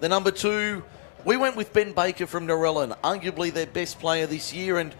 The number 2, we went with Ben Baker from Narellan, arguably their best player this year, and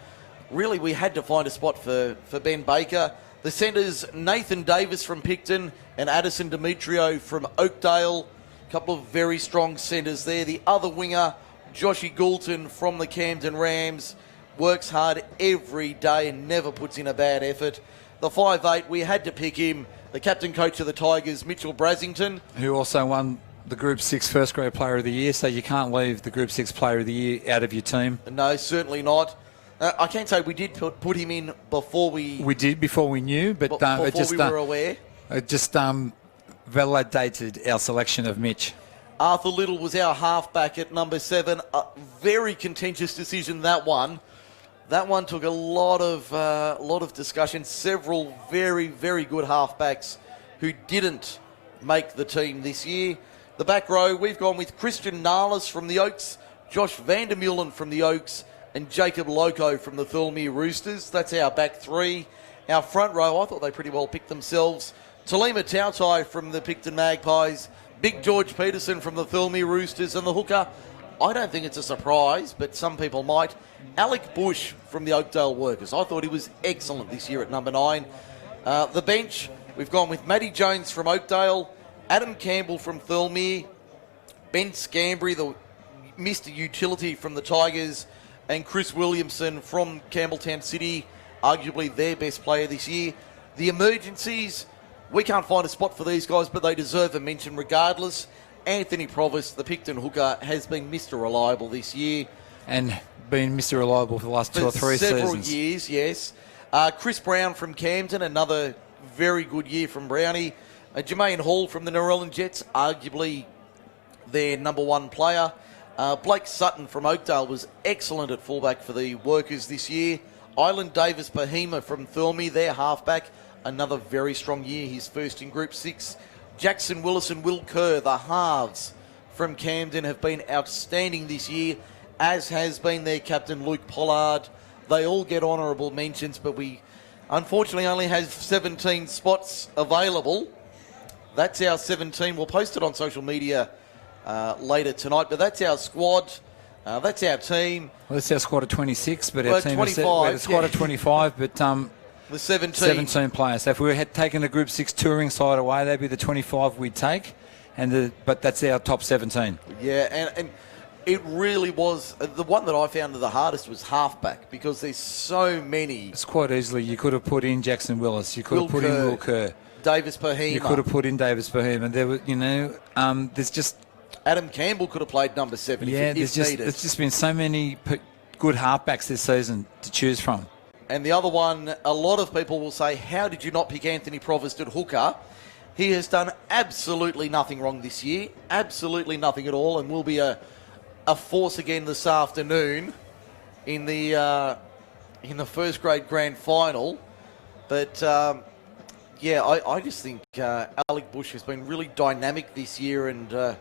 really we had to find a spot for Ben Baker. The centres, Nathan Davis from Picton and Addison Demetrio from Oakdale. A couple of very strong centres there. The other winger, Joshy Goulton from the Camden Rams, works hard every day and never puts in a bad effort. The 5'8", we had to pick him. The captain coach of the Tigers, Mitchell Brasington. Who also won the Group 6 First Grade Player of the Year, so you can't leave the Group 6 Player of the Year out of your team. No, certainly not. I can say we did put him in before we... We did, before we knew, but before we were aware. It just validated our selection of Mitch. Arthur Little was our halfback at number 7. A very contentious decision, that one. That one took a lot of discussion. Several very, very good halfbacks who didn't make the team this year. The back row, we've gone with Christian Narlis from the Oaks, Josh Vandermeulen from the Oaks, and Jacob Loco from the Thirlmere Roosters. That's our back 3. Our front row, I thought they pretty well picked themselves. Talima Tautai from the Picton Magpies, Big George Peterson from the Thirlmere Roosters, and the hooker, I don't think it's a surprise, but some people might, Alec Bush from the Oakdale Workers. I thought he was excellent this year at number 9. The bench, we've gone with Matty Jones from Oakdale, Adam Campbell from Thirlmere, Ben Scambry, the Mr. Utility from the Tigers, and Chris Williamson from Campbelltown City, arguably their best player this year. The emergencies, we can't find a spot for these guys, but they deserve a mention regardless. Anthony Provost, the Picton hooker, has been Mr. Reliable this year. And been Mr. Reliable for the last 2 or 3 seasons. Several years, yes. Chris Brown from Camden, another very good year from Brownie. Jermaine Hall from the Narellan Jets, arguably their number 1 player. Blake Sutton from Oakdale was excellent at fullback for the Workers this year. Island Davis Bahima from Thirlmere, their halfback, another very strong year, his first in Group 6. Jackson Willis and Will Kerr, the halves from Camden, have been outstanding this year, as has been their captain Luke Pollard. They all get honourable mentions, but we unfortunately only have 17 spots available. That's our 17. We'll post it on social media later tonight, but that's our squad. That's our team. Well, that's our squad of 26, but our team 25, is a squad of 25, but the 17 players. So if we had taken the Group 6 touring side away, that'd be the 25 we'd take, but that's our top 17. Yeah, and it really was. The one that I found the hardest was halfback, because there's so many. It's quite easily. You could have put in Jackson Willis. You could have put in Will Kerr. Davis Bahima. You could have put in Davis Bahima. And there were, there's just... Adam Campbell could have played number 7 if needed. There's just been so many good halfbacks this season to choose from. And the other one, a lot of people will say, how did you not pick Anthony Provost at hooker? He has done absolutely nothing wrong this year. Absolutely nothing at all, and will be a force again this afternoon in the first grade grand final. But yeah, I just think Alec Bush has been really dynamic this year, and a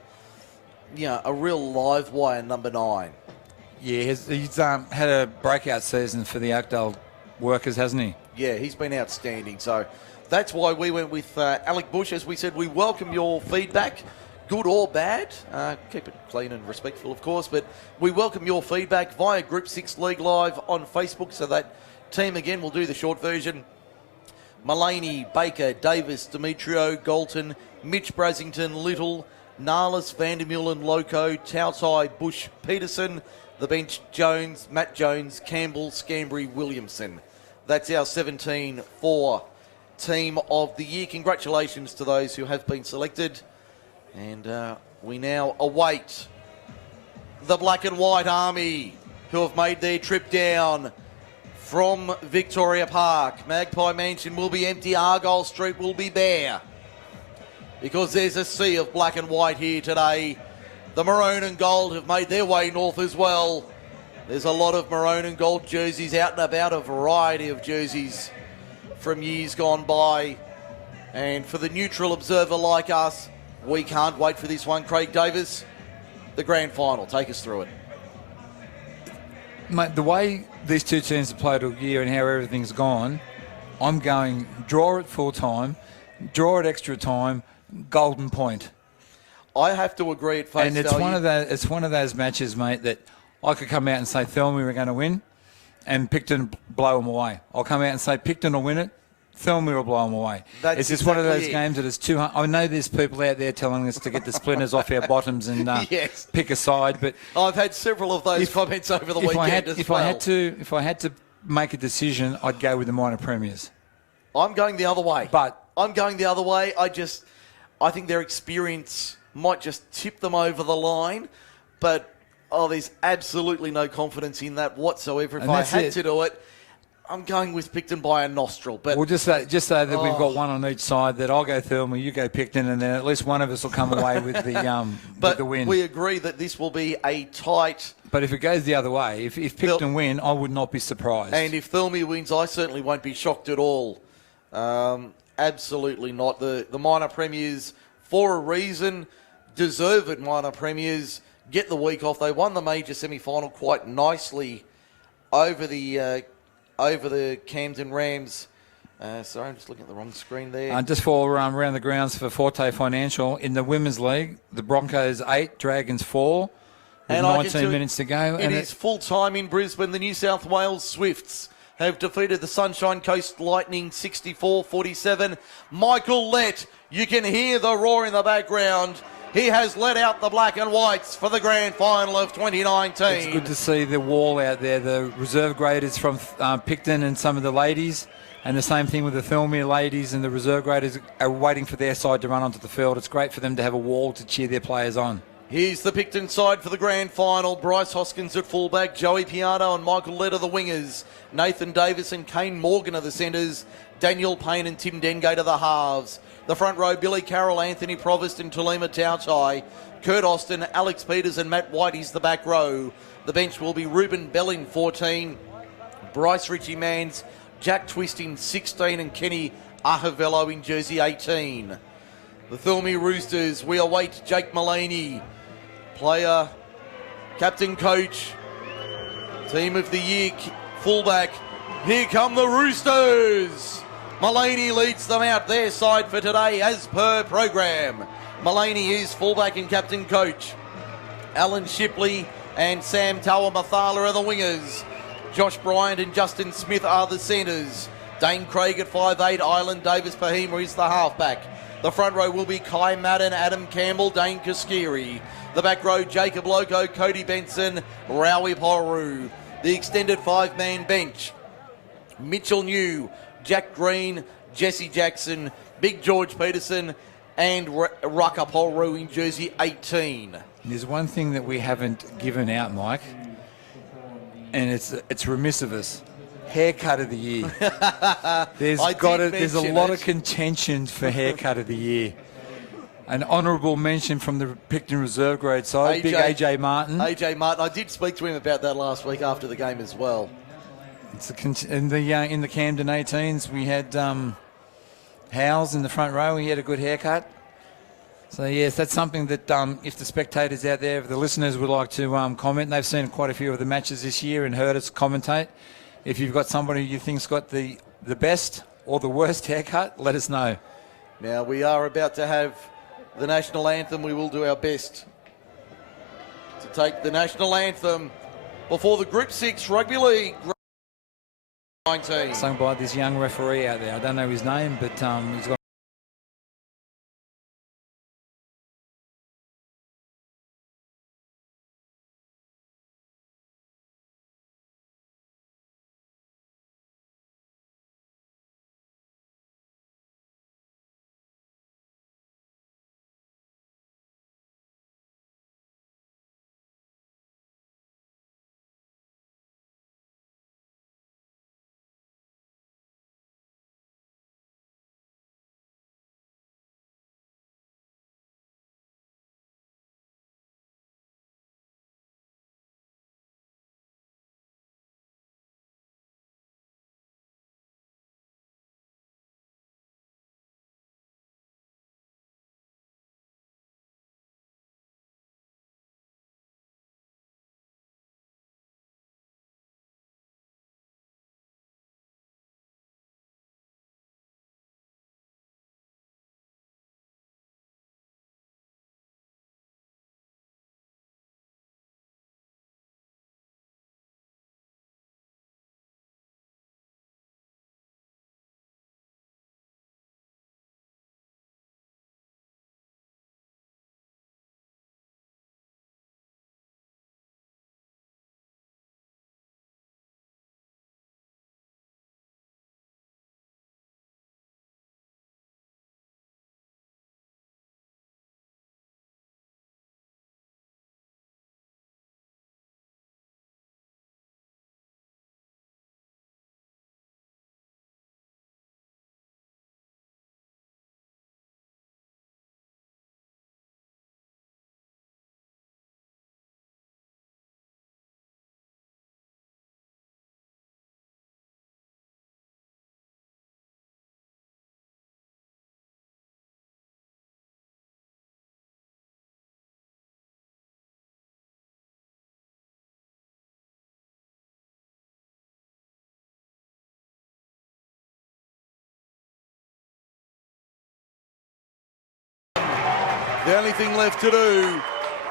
real live wire number 9. Yeah, he's had a breakout season for the Oakdale Workers, hasn't he? Yeah, he's been outstanding. So that's why we went with Alec Bush. As we said, we welcome your feedback, good or bad. Keep it clean and respectful, of course, but we welcome your feedback via Group 6 League Live on Facebook. So that team, again, will do the short version. Mullaney, Baker, Davis, Demetrio, Galton, Mitch Brasington, Little, Narlis, Vandermeulen, Loco, Tautai, Bush, Peterson. The bench, Jones, Matt Jones, Campbell, Scambry, Williamson. That's our 17 for Team of the Year. Congratulations to those who have been selected. And we now await the Black and White Army, who have made their trip down from Victoria Park. Magpie Mansion will be empty. Argyle Street will be bare, because there's a sea of black and white here today. The maroon and gold have made their way north as well. There's a lot of maroon and gold jerseys out and about, a variety of jerseys from years gone by. And for the neutral observer like us, we can't wait for this one. Craig Davis, the grand final. Take us through it. Mate, the way these two teams have played all year and how everything's gone, I'm going draw at full time, draw at extra time, golden point. I have to agree at face And it's value. one of those matches, mate, that I could come out and say Thirlmere are going to win, and Picton blow them away. I'll come out and say Picton will win it. Thirlmere will blow them away. That's it's just one of those exactly games that is too hard. I know there's people out there telling us to get the splinters off our bottoms and Yes. pick a side, but I've had several of those comments over the weekend as well. If I had to make a decision, I'd go with the minor premiers. I'm going the other way. But I'm going the other way. I think their experience might just tip them over the line, but there's absolutely no confidence in that whatsoever. If And I that's had it. to do it, I'm going with Picton by a nostril. But we'll just say that we've got one on each side. That I'll go Thirlmere, you go Picton, and then at least one of us will come away with the with the win. We agree that this will be a tight. But if it goes the other way, if Picton win, I would not be surprised. And if Thirlmere wins, I certainly won't be shocked at all. Absolutely not. The minor premiers, for a reason, deserved minor premiers, get the week off. They won the major semi-final quite nicely over the Camden Rams. Sorry, I'm just looking at the wrong screen there. Just for around the grounds for Forte Financial, in the Women's League, the Broncos 8, Dragons 4, with 19 minutes to go. It is full-time in Brisbane. The New South Wales Swifts have defeated the Sunshine Coast Lightning 64-47. Michael Lett, you can hear the roar in the background. He has let out the black and whites for the grand final of 2019. It's good to see the wall out there. The reserve graders from Picton and some of the ladies, and the same thing with the Thirlmere ladies and the reserve graders are waiting for their side to run onto the field. It's great for them to have a wall to cheer their players on. Here's the Picton side for the grand final. Bryce Hoskins at fullback, Joey Piano and Michael Lett are the wingers. Nathan Davis and Kane Morgan are the centres. Daniel Payne and Tim Dengate are the halves. The front row, Billy Carroll, Anthony Provost and Tulima Tautai. Kurt Austin, Alex Peters and Matt White is the back row. The bench will be Ruben Bell in 14, Bryce Ritchie Mans, Jack Twist in 16 and Kenny Ahavello in jersey 18. The Thirlmere Roosters, we await Jake Mullaney, player, captain, coach, team of the year, fullback. Here come the Roosters. Mullaney leads them out their side for today as per program. Mullaney is fullback and captain coach. Alan Shipley and Sam Tawamathala are the wingers. Josh Bryant and Justin Smith are the centres. Dane Craig at 5'8", Island Davis Pahima is the halfback. The front row will be Kai Madden, Adam Campbell, Dane Kaskiri. The back row, Jacob Loco, Cody Benson, Rowie Poru. The extended five-man bench, Mitchell New, Jack Green, Jesse Jackson, Big George Peterson, and Rucker Polru in jersey 18. There's one thing that we haven't given out, Mike, and it's remiss of us. Haircut of the year. There's a lot of contention for haircut of the year. An honourable mention from the Picton Reserve Grade side, big AJ Martin. AJ Martin, I did speak to him about that last week after the game as well. In the Camden 18s, we had Howes in the front row. He had a good haircut. So, yes, that's something that if the spectators out there, if the listeners would like to comment, they've seen quite a few of the matches this year and heard us commentate. If you've got somebody you think's got the best or the worst haircut, let us know. Now, we are about to have the national anthem. We will do our best to take the national anthem before the Group 6 Rugby League 19. Sung by this young referee out there. I don't know his name, but he's got The only thing left to do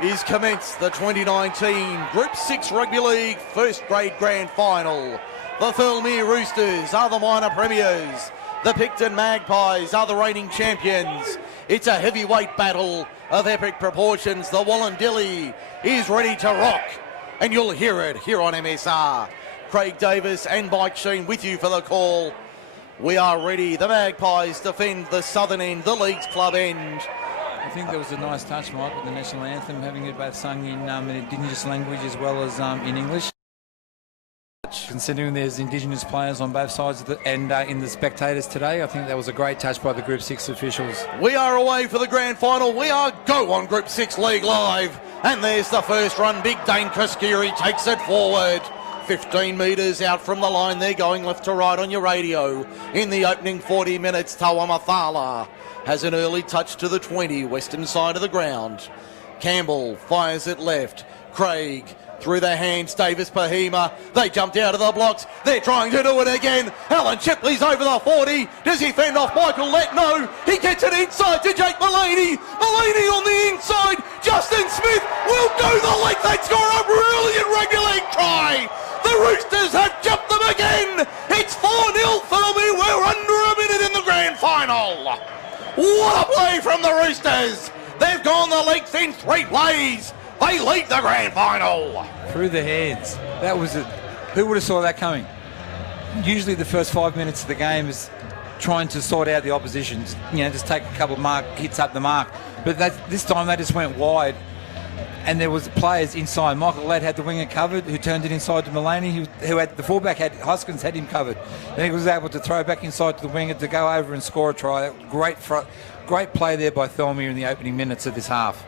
is commence the 2019 Group 6 Rugby League First Grade Grand Final. The Thirlmere Roosters are the minor premiers. The Picton Magpies are the reigning champions. It's a heavyweight battle of epic proportions. The Wallandilly is ready to rock, and you'll hear it here on MSR. Craig Davis and Mike Sheen with you for the call. We are ready. The Magpies defend the southern end, the league's club end. I think there was a nice touch, Mike, with the national anthem, having it both sung in Indigenous language as well as in English. Considering there's Indigenous players on both sides of in the spectators today, I think that was a great touch by the Group 6 officials. We are away for the grand final. We are go on Group 6 League Live. And there's the first run. Big Dane Koskiri takes it forward. 15 metres out from the line. They're going left to right on your radio. In the opening 40 minutes, Tawamathala has an early touch to the 20, western side of the ground. Campbell fires it left. Craig through their hands, Davis Pahima. They jumped out of the blocks. They're trying to do it again. Alan Shipley's over the 40. Does he fend off Michael Lett? No. He gets it inside to Jake Mullaney. Mullaney on the inside. Justin Smith will go the length and score a brilliant rugby league try. The Roosters have jumped them again. It's 4-0 Thirlmere. We're under a minute in the grand final. What a play from the Roosters. They've gone the length in 3 plays. They lead the grand final. Through the hands. That was it. Who would have saw that coming? Usually the first 5 minutes of the game is trying to sort out the oppositions. Just take a couple of hits up the mark. But this time they just went wide. And there was players inside. Michael Ladd had the winger covered, who turned it inside to Mullaney, who had the fullback, Hoskins had him covered. Then he was able to throw back inside to the winger to go over and score a try. Great play there by Thirlmere in the opening minutes of this half.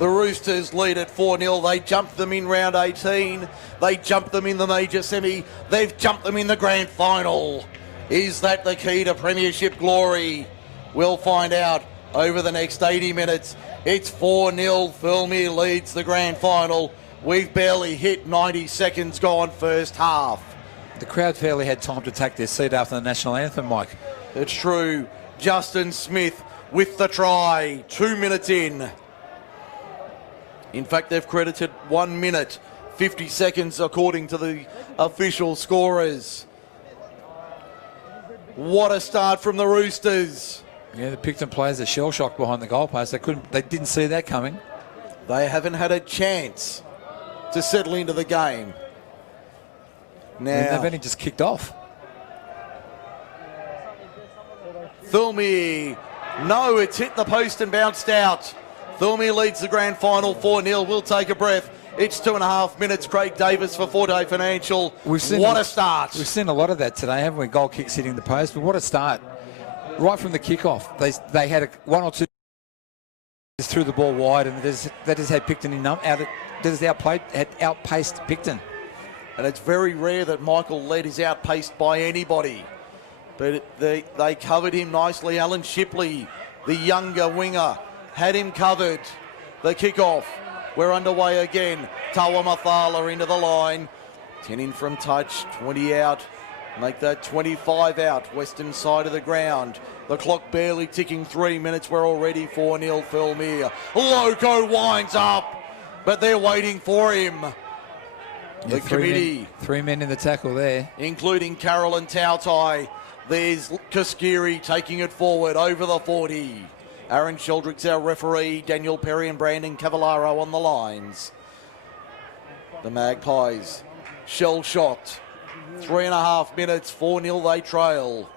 The Roosters lead at 4-0. They jumped them in round 18. They jumped them in the major semi. They've jumped them in the grand final. Is that the key to premiership glory? We'll find out over the next 80 minutes. It's 4-0. Thirlmere leads the grand final. We've barely hit 90 seconds gone first half. The crowd fairly had time to take their seat after the national anthem, Mike. It's true. Justin Smith with the try. 2 minutes in. In fact, they've credited 1 minute, 50 seconds according to the official scorers. What a start from the Roosters. Yeah, the Picton players are shell-shocked behind the goalpost. They didn't see that coming. They haven't had a chance to settle into the game. Now, they've only just kicked off. Thirlmere, no, it's hit the post and bounced out. Thirlmere leads the grand final 4-0. We'll take a breath. It's 2.5 minutes. Craig Davis for Forte Financial. What a start. We've seen a lot of that today, haven't we? Goal kicks hitting the post, but what a start. Right from the kickoff, they had one or two threw the ball wide, and that just had Picton had outpaced Picton. And it's very rare that Michael Lett is outpaced by anybody. But they covered him nicely. Alan Shipley, the younger winger, had him covered. The kickoff. We're underway again. Tawamathala into the line. 10 in from touch, 20 out. Make that 25 out, western side of the ground. The clock barely ticking 3 minutes. We're already 4-0 Thirlmere. Loco winds up, but they're waiting for him. The committee. 3 men in the tackle there. Including Carroll and Tautai. There's Koskiri taking it forward over the 40. Aaron Sheldrick's our referee. Daniel Perry and Brandon Cavallaro on the lines. The Magpies shell-shocked. 3.5 minutes, 4-0 they trail.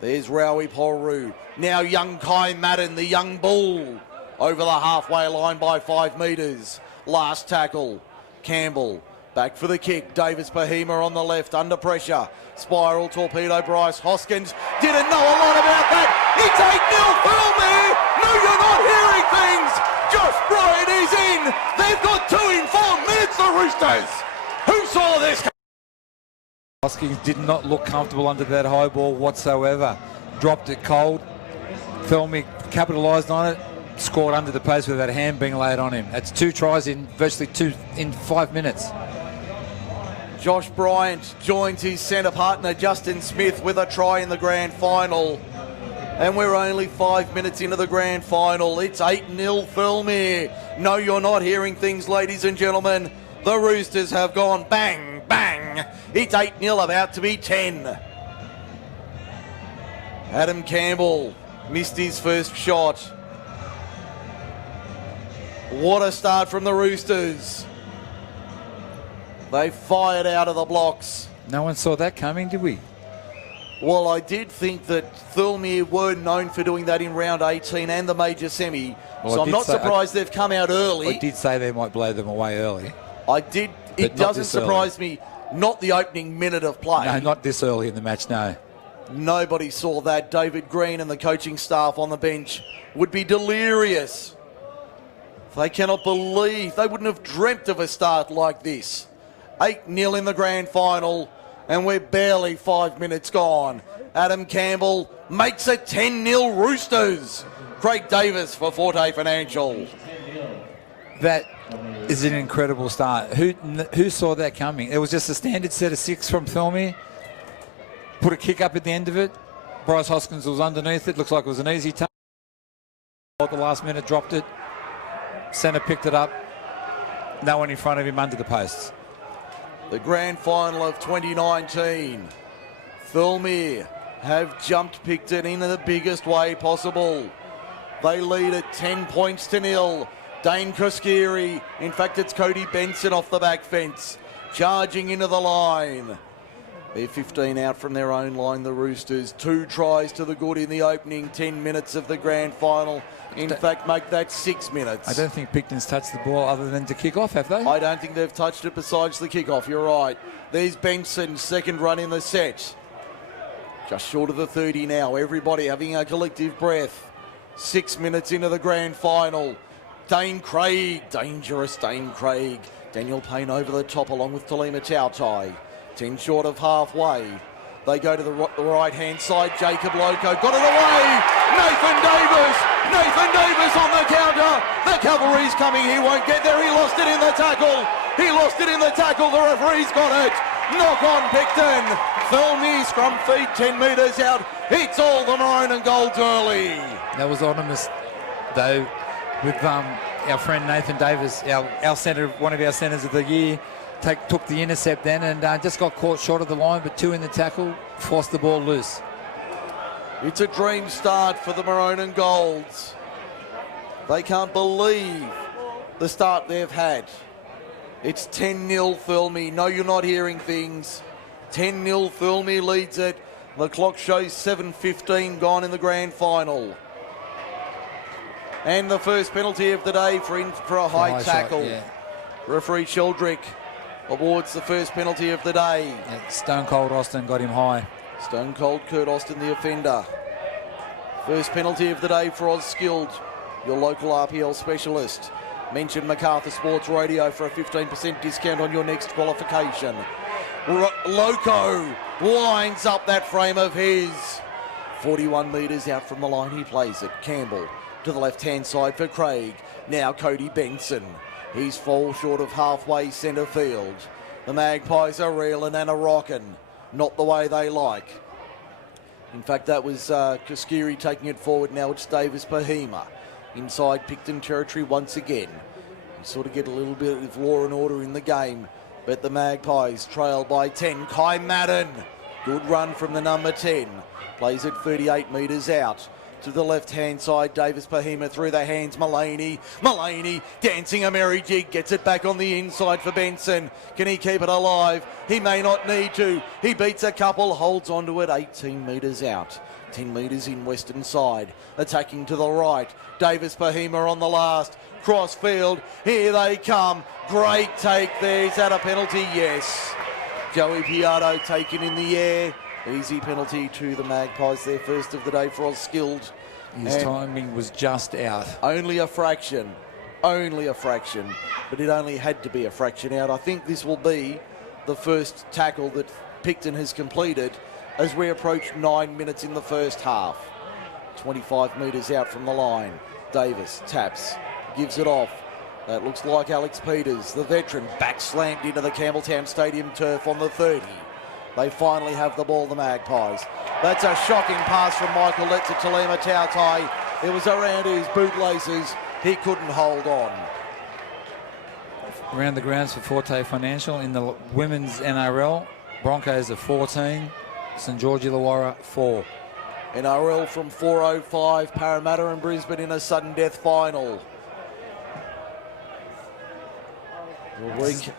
There's Rowie Polru. Now young Kai Madden, the young bull, over the halfway line by 5 metres. Last tackle. Campbell back for the kick. Davis Pahima on the left, under pressure. Spiral torpedo Bryce Hoskins. Didn't know a lot about that. It's 8-0 Thirlmere. No, you're not hearing things. Josh Bryant is in. They've got 2 in 4 minutes, the Roosters. Who saw this? Hoskins did not look comfortable under that high ball whatsoever. Dropped it cold. Thirlmere capitalised on it. Scored under the post with that hand being laid on him. That's 2 tries in virtually 5 minutes. Josh Bryant joins his centre partner Justin Smith with a try in the grand final. And we're only 5 minutes into the grand final. It's 8-0 Thirlmere. No, you're not hearing things, ladies and gentlemen. The Roosters have gone bang, bang. It's 8-0, about to be 10. Adam Campbell missed his first shot. What a start from the Roosters. They fired out of the blocks. No one saw that coming, did we? Well, I did think that Thirlmere were known for doing that in round 18 and the major semi. Well, so I'm not surprised they've come out early. I did say they might blow them away early. I did. It doesn't surprise me. Not the opening minute of play. No, not this early in the match, no. Nobody saw that. David Green and the coaching staff on the bench would be delirious. They cannot believe. They wouldn't have dreamt of a start like this. 8-0 in the grand final, and we're barely 5 minutes gone. Adam Campbell makes it 10-0 Roosters. Craig Davis for Forte Financial. That is an incredible start. Who saw that coming? It was just a standard set of 6 from Thirlmere. Put a kick up at the end of it. Bryce Hoskins was underneath it. Looks like it was an easy touch. At the last minute, dropped it. Centre picked it up. No one in front of him under the posts. The grand final of 2019. Thirlmere have jumped Picton in the biggest way possible. They lead at 10 points to 0. Dane Koskiri, in fact it's Cody Benson off the back fence, charging into the line. They're 15 out from their own line, the Roosters. 2 tries to the good in the opening 10 minutes of the grand final. In fact, make that 6 minutes. I don't think Picton's touched the ball other than to kick off, have they? I don't think they've touched it besides the kickoff, you're right. There's Benson's second run in the set. Just short of the 30 now. Everybody having a collective breath. 6 minutes into the grand final. Dane Craig, dangerous Dane Craig. Daniel Payne over the top along with Thirlmere Tautai. 10 short of halfway. They go to the right-hand side. Jacob Loco got it away. Nathan Davis on the counter. The cavalry's coming. He won't get there. He lost it in the tackle. The referee's got it. Knock on Picton. Thirlmere scrum feed 10 metres out. It's all the maroon and gold early. That was autonomous, though, with our friend Nathan Davis, our centre, one of our centres of the year. Took the intercept then and just got caught short of the line, but 2 in the tackle, forced the ball loose. It's a dream start for the Maroon and Golds. They can't believe the start they've had. It's 10-0 Thirlmere. No, you're not hearing things. 10-0 Thirlmere leads it. The clock shows 7:15 gone in the grand final. And the first penalty of the day for a high tackle. Shot, yeah. Referee Sheldrick awards the first penalty of the day. Yeah, Stone Cold Austin got him high. Stone Cold Kurt Austin, the offender. First penalty of the day for Auskilled, your local RPL specialist. Mention MacArthur Sports Radio for a 15% discount on your next qualification. Loco winds up that frame of his. 41 metres out from the line, he plays it. Campbell to the left-hand side for Craig. Now Cody Benson. He's fall short of halfway centre field. The Magpies are reeling and a rocking. Not the way they like. In fact, that was Koskiri taking it forward. Now it's Davis Bahima. Inside Picton territory once again. You sort of get a little bit of law and order in the game. But the Magpies trail by 10. Kai Madden. Good run from the number 10. Plays it 38 metres out. To the left-hand side, Davis Bahima through the hands, Mullaney dancing a merry jig, gets it back on the inside for Benson. Can he keep it alive? He may not need to. He beats a couple, holds onto it 18 metres out. 10 metres in western side, attacking to the right. Davis Bahima on the last, cross field, here they come. Great take there, is that a penalty? Yes. Joey Piatto taken in the air. Easy penalty to the Magpies, their first of the day for Auskilled. His timing was just out. Only a fraction, but it only had to be a fraction out. I think this will be the first tackle that Picton has completed as we approach 9 minutes in the first half. 25 metres out from the line. Davis taps, gives it off. That looks like Alex Peters, the veteran, back slammed into the Campbelltown Stadium turf on the 30. They finally have the ball, the Magpies. That's a shocking pass from Michael Lett to Thirlmere Tautai. It was around his bootlaces. He couldn't hold on. Around the grounds for Forte Financial in the women's NRL. Broncos are 14, St George Illawarra 4. NRL from 4:05, Parramatta and Brisbane in a sudden death final.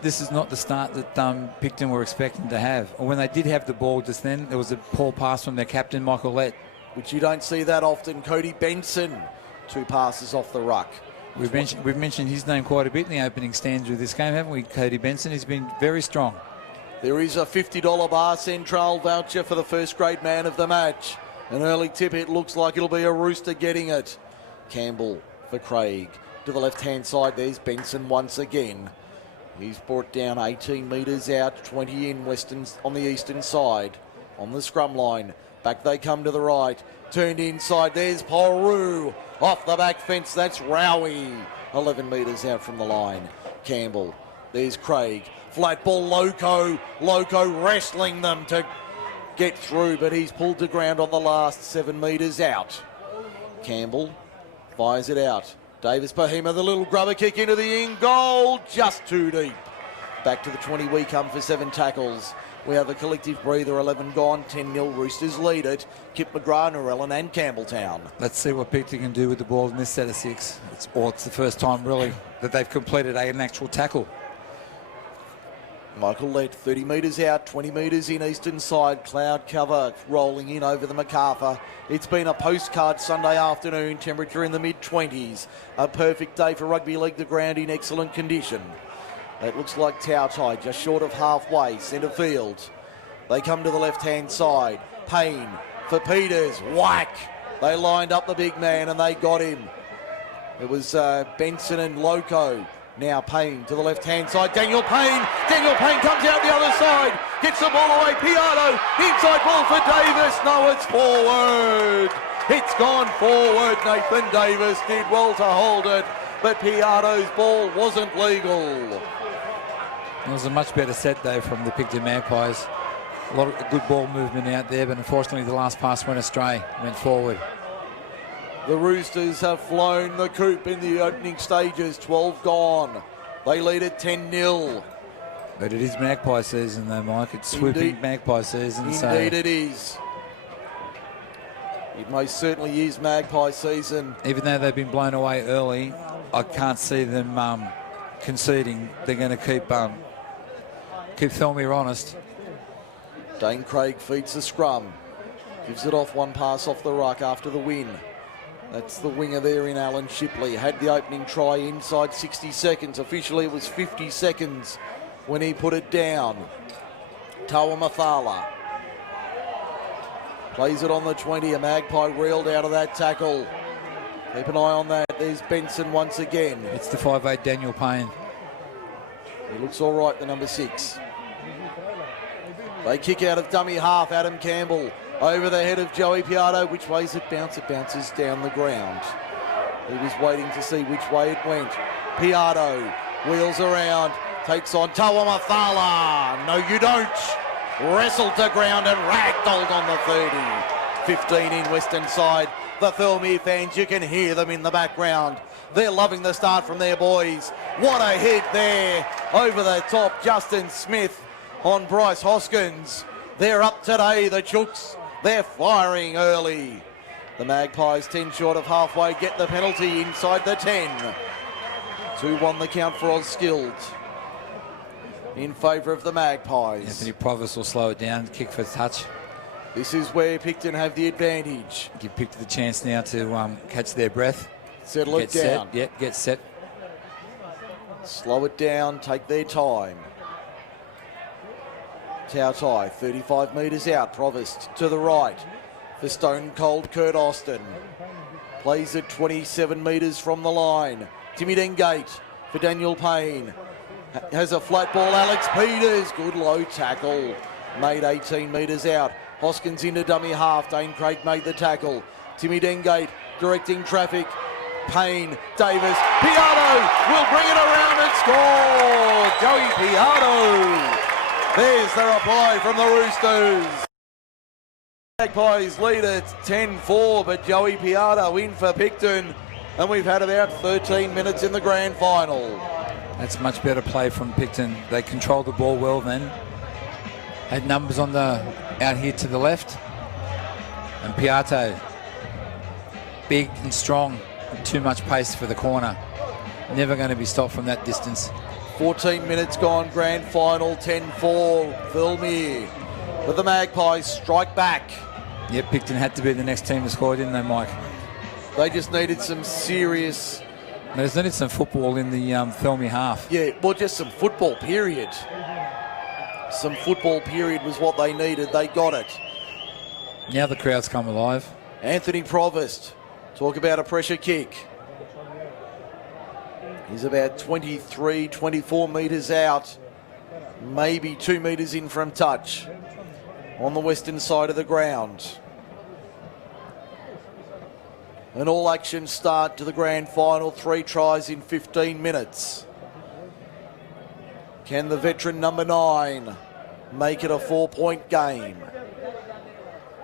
This is not the start that Picton were expecting to have. Or when they did have the ball just then, there was a poor pass from their captain, Michael Lett. Which you don't see that often. Cody Benson, 2 passes off the ruck. We've mentioned his name quite a bit in the opening stanza of this game, haven't we, Cody Benson? He's been very strong. There is a $50 Bar Central voucher for the first grade man of the match. An early tip, it looks like it'll be a Rooster getting it. Campbell for Craig. To the left-hand side, there's Benson once again. He's brought down 18 metres out, 20 in on the eastern side. On the scrum line. Back they come to the right. Turned inside, there's Poru. Off the back fence, that's Rowie. 11 metres out from the line. Campbell. There's Craig. Flat ball, Loco. Loco wrestling them to get through, but he's pulled to ground on the last 7 metres out. Campbell fires it out. Davis Bahima, the little grubber kick into the in goal, just too deep. Back to the 20 we come for 7 tackles. We have a collective breather, 11 gone, 10-0 Roosters lead it. Kip McGrath, Narellan and Campbelltown. Let's see what Picton can do with the ball in this set of 6. It's the first time really that they've completed an actual tackle. Michael Lett, 30 metres out, 20 metres in eastern side. Cloud cover rolling in over the Macarthur. It's been a postcard Sunday afternoon, temperature in the mid-20s. A perfect day for rugby league, the ground in excellent condition. That looks like Tautai, just short of halfway, centre field. They come to the left-hand side. Payne for Peters, whack! They lined up the big man and they got him. It was Benson and Loco. Now Payne to the left-hand side. Daniel Payne comes out the other side. Gets the ball away. Piardo. Inside ball for Davis. No, it's forward. It's gone forward. Nathan Davis did well to hold it. But Piardo's ball wasn't legal. It was a much better set, though, from the Picton Magpies. A lot of good ball movement out there, but unfortunately the last pass went astray. Went forward. The Roosters have flown the coop in the opening stages, 12 gone. They lead at 10-0. But it is Magpie season though, Mike. It's swooping Magpie season. Indeed it is. It most certainly is Magpie season. Even though they've been blown away early, I can't see them conceding. They're going to keep Thirlmere honest. Dane Craig feeds the scrum. Gives it off, 1 pass off the ruck after the win. That's the winger there in Alan Shipley. Had the opening try inside 60 seconds. Officially it was 50 seconds when he put it down. Tawa Mathala plays it on the 20. A Magpie reeled out of that tackle. Keep an eye on that. There's Benson once again. It's the 5'8" Daniel Payne. He looks all right, the number 6. They kick out of dummy half. Adam Campbell over the head of Joey Piardo. Which way's it bounce? It bounces down the ground. He was waiting to see which way it went. Piardo wheels around, takes on Tawa Mathala. No, you don't. Wrestled to ground and ragdolled on the 30. 15 in western side. The Thirlmere fans, you can hear them in the background. They're loving the start from their boys. What a hit there. Over the top, Justin Smith on Bryce Hoskins. They're up today, the Chooks. They're firing early. The Magpies 10 short of halfway, get the penalty inside the 10. 2-1 the count for Osskilled. In favour of the Magpies. Anthony Provis will slow it down, kick for touch. This is where Picton have the advantage. Give Picton the chance now to catch their breath. Settle it down. Set. Yep, get set. Slow it down, take their time. Tautai, 35 metres out. Provost to the right for Stone Cold Kurt Austin. Plays at 27 metres from the line. Timmy Dengate for Daniel Payne. Has a flat ball, Alex Peters. Good low tackle. Made 18 metres out. Hoskins into dummy half. Dane Craig made the tackle. Timmy Dengate directing traffic. Payne, Davis, Piardo will bring it around and score. Joey Piardo. There's the reply from the Roosters. Magpies lead at 10-4, but Joey Piatto in for Picton, and we've had about 13 minutes in the grand final. That's much better play from Picton. They controlled the ball well then. Had numbers on the out here to the left. And Piatto, big and strong, and too much pace for the corner. Never going to be stopped from that distance. 14 minutes gone, grand final, 10-4, Thirlmere. But the Magpies strike back. Yep, Picton had to be the next team to score, didn't they, Mike? They just needed some serious... They just needed some football in the Thirlmere half. Yeah, well, just some football, period. Some football, period, was what they needed. They got it. Now the crowd's come alive. Anthony Provost, talk about a pressure kick. He's about 23, 24 metres out, maybe 2 metres in from touch on the western side of the ground. An all-action start to the grand final, 3 tries in 15 minutes. Can the veteran number 9 make it a 4-point game?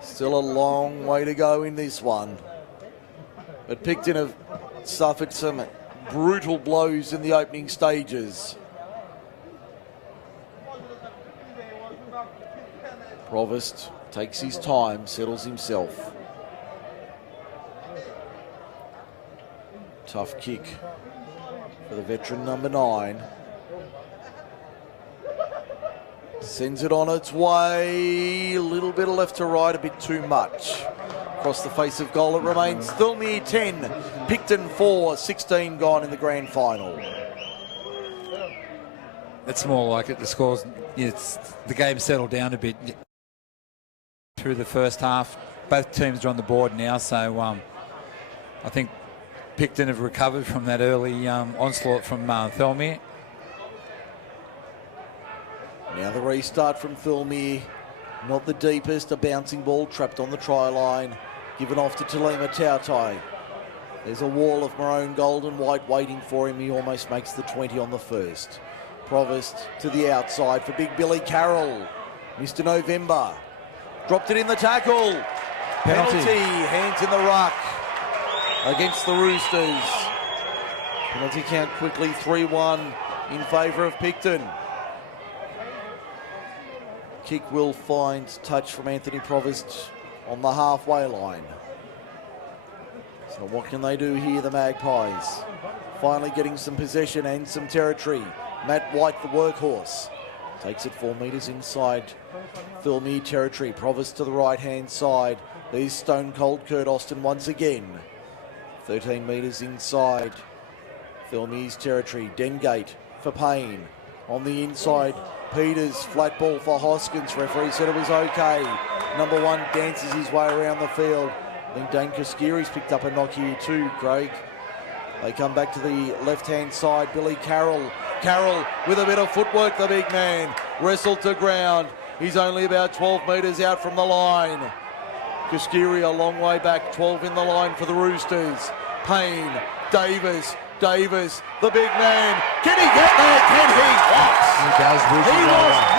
Still a long way to go in this one. But Picton have suffered some brutal blows in the opening stages. Provost takes his time, settles himself. Tough kick for the veteran number 9. Sends it on its way. A little bit of left to right, a bit too much. Across the face of goal, it remains Thirlmere 10, Picton 4, 16 gone in the grand final. That's more like it. The scores, the game settled down a bit through the first half. Both teams are on the board now, so I think Picton have recovered from that early onslaught from Thirlmere. Now the restart from Thirlmere. Not the deepest, a bouncing ball trapped on the try line. Given off to Talima Tautai. There's a wall of maroon, gold and white waiting for him. He almost makes the 20 on the first. Provost to the outside for big Billy Carroll. Mr. November. Dropped it in the tackle. Penalty. Hands in the ruck against the Roosters. Penalty count quickly, 3-1 in favour of Picton. Kick will find touch from Anthony Provost on the halfway line. So what can they do here, the Magpies? Finally getting some possession and some territory. Matt White, the workhorse, takes it 4 metres inside Thirlmere territory. Provost to the right-hand side. There's Stone Cold Kurt Austin once again. 13 metres inside Thirlmere's territory. Dengate for Payne. On the inside, Peters, flat ball for Hoskins. Referee said it was okay. Number 1 dances his way around the field. I think Dane Koskiri's picked up a knock here too, Craig. They come back to the left-hand side. Billy Carroll. Carroll with a bit of footwork, the big man. Wrestled to ground. He's only about 12 metres out from the line. Koskiri a long way back, 12 in the line for the Roosters. Payne, Davis, the big man. Can he get there? Can he? What? He does. He was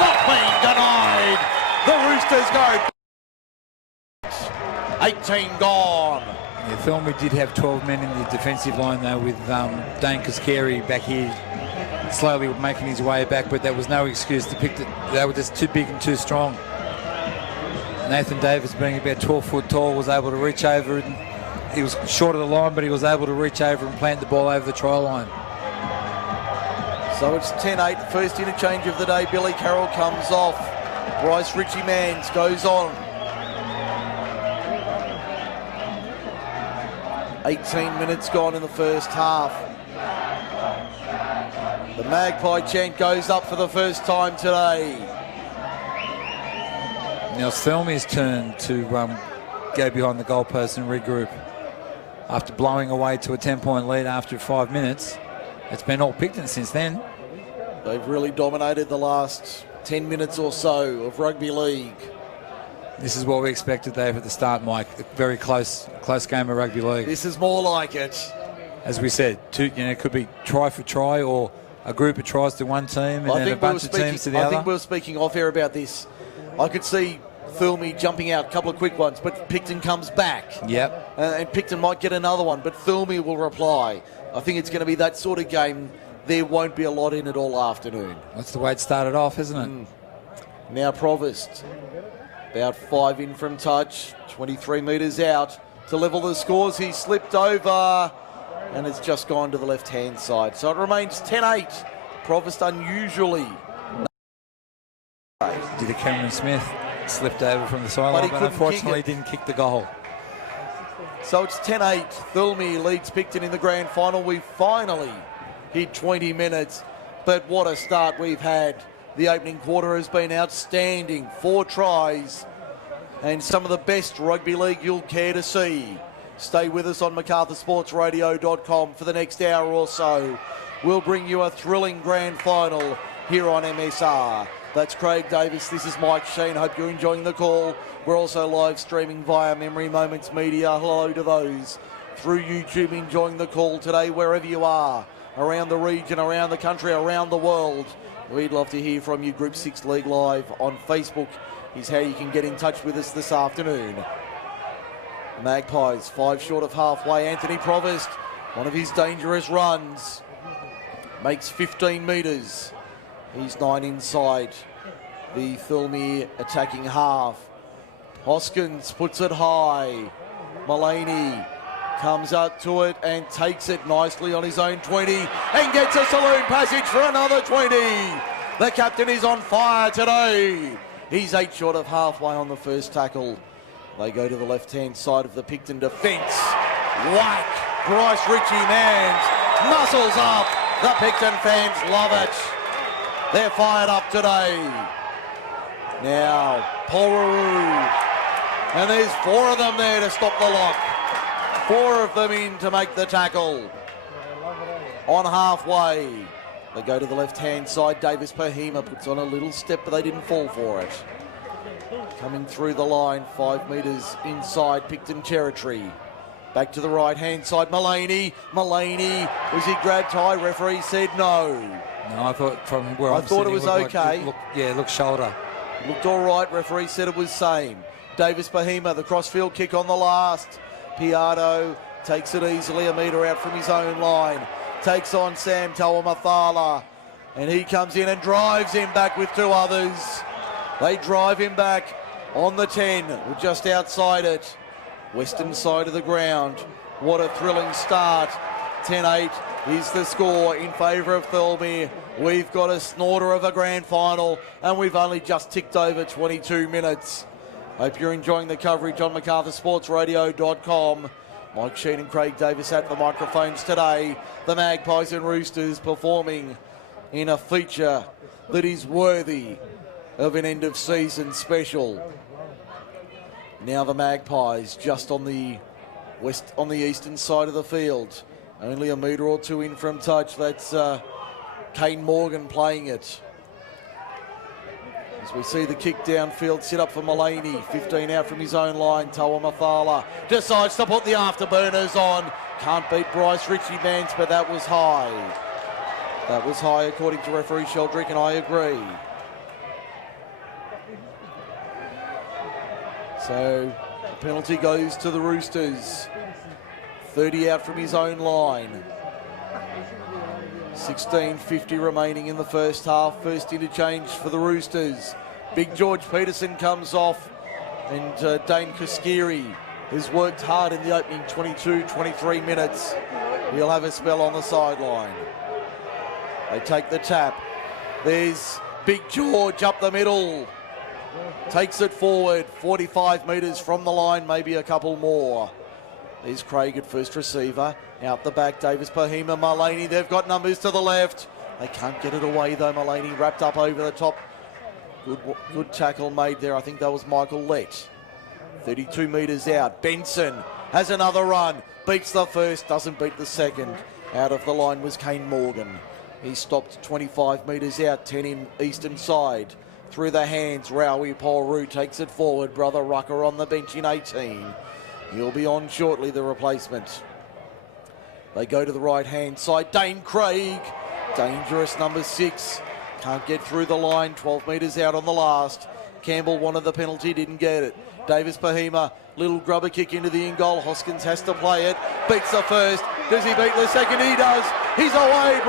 not being denied. The Roosters go. 18 gone. Yeah, Thirlmere did have 12 men in the defensive line though, with Dane Koskiri back here slowly making his way back, but that was no excuse to pick it. They were just too big and too strong. Nathan Davis, being about 12 foot tall, was able to reach over and he was short of the line, but he was able to reach over and plant the ball over the try line. So it's 10-8, first interchange of the day. Billy Carroll comes off. Bryce Ritchie Mans goes on. 18 minutes gone in the first half. The Magpie chant goes up for the first time today. Now it's Thirlmere's turn to go behind the goalpost and regroup. After blowing away to a 10-point lead after 5 minutes, it's been all Picton since then. They've really dominated the last 10 minutes or so of rugby league. This is what we expected there at the start, Mike. A very close game of rugby league. This is more like it. As we said, it could be try for try or a group of tries to one team and then a bunch of teams to the other. I think we were speaking off air about this. I could see Thirlmere jumping out, a couple of quick ones, but Picton comes back. Yep. And Picton might get another one, but Thirlmere will reply. I think it's going to be that sort of game. There won't be a lot in it all afternoon. That's the way it started off, isn't it? Now Provost, about 5 in from touch, 23 metres out to level the scores. He slipped over and it's just gone to the left-hand side. So it remains 10-8. Provost unusually. Did a Cameron Smith slipped over from the sideline, but unfortunately didn't kick the goal. So it's 10-8. Thirlmere leads Picton in the grand final. We finally hit 20 minutes, but what a start we've had. The opening quarter has been outstanding. 4 tries and some of the best rugby league you'll care to see. Stay with us on MacArthurSportsRadio.com for the next hour or so. We'll bring you a thrilling grand final here on MSR. That's Craig Davis. This is Mike Sheen. Hope you're enjoying the call. We're also live streaming via Memory Moments Media. Hello to those through YouTube enjoying the call today, wherever you are, around the region, around the country, around the world. We'd love to hear from you. Group 6 League Live on Facebook is how you can get in touch with us this afternoon. Magpies 5 short of halfway. Anthony Provost, one of his dangerous runs, makes 15 metres. He's 9 inside the Thirlmere attacking half. Hoskins puts it high. Mullaney comes up to it and takes it nicely on his own 20 and gets a saloon passage for another 20. The captain is on fire today. He's 8 short of halfway on the first tackle. They go to the left-hand side of the Picton defence. Whack! Bryce Ritchie Mans muscles up. The Picton fans love it. They're fired up today. Now, Pollaroo. And there's 4 of them there to stop the lock. 4 of them in to make the tackle. On halfway. They go to the left-hand side. Davis Pahima puts on a little step, but they didn't fall for it. Coming through the line, 5 metres inside Picton territory. Back to the right-hand side, Mullaney. Mullaney, was he grabbed high? Referee said no. No, I thought from where I thought it was okay. It looked shoulder. Looked all right. Referee said it was same. Davis Pahima, the crossfield kick on the last. Piardo takes it easily, a metre out from his own line. Takes on Sam Tawamathala. And he comes in and drives him back with 2 others. They drive him back on the 10, just outside it. Western side of the ground. What a thrilling start. 10-8 is the score in favour of Thirlmere. We've got a snorter of a grand final and we've only just ticked over 22 minutes. Hope you're enjoying the coverage on MacArthurSportsRadio.com. Mike Sheen and Craig Davis at the microphones today. The Magpies and Roosters performing in a feature that is worthy of an end-of-season special. Now the Magpies just on the eastern side of the field. Only a metre or 2 in from touch. That's Kane Morgan playing it. As we see the kick downfield, sit up for Mullaney. 15 out from his own line. Tawamathala decides to put the afterburners on. Can't beat Bryce Ritchie Mans, but that was high. That was high according to referee Sheldrick, and I agree. So the penalty goes to the Roosters. 30 out from his own line. 16:50 remaining in the first half. First interchange for the Roosters. Big George Peterson comes off, and Dane Koskiri has worked hard in the opening 23 minutes. He'll have a spell on the sideline. They take the tap. There's Big George up the middle. Takes it forward, 45 metres from the line, maybe a couple more. There's Craig at first receiver. Out the back, Davis Pahima, Mullaney. They've got numbers to the left. They can't get it away though. Mullaney wrapped up over the top. Good tackle made there. I think that was Michael Lett. 32 metres out. Benson has another run. Beats the first, doesn't beat the second. Out of the line was Kane Morgan. He stopped 25 metres out, 10 in eastern side. Through the hands, Rowie Pollaroo takes it forward. Brother Rucker on the bench in 18. He'll be on shortly, the replacement. They go to the right-hand side. Dane Craig Dangerous number 6. Can't get through the line. 12 metres out on the last. Campbell wanted the penalty, didn't get it. Davis Bahima, little grubber kick into the in goal. Hoskins has to play it. Beats the first. Does he beat the second? He does. He's away.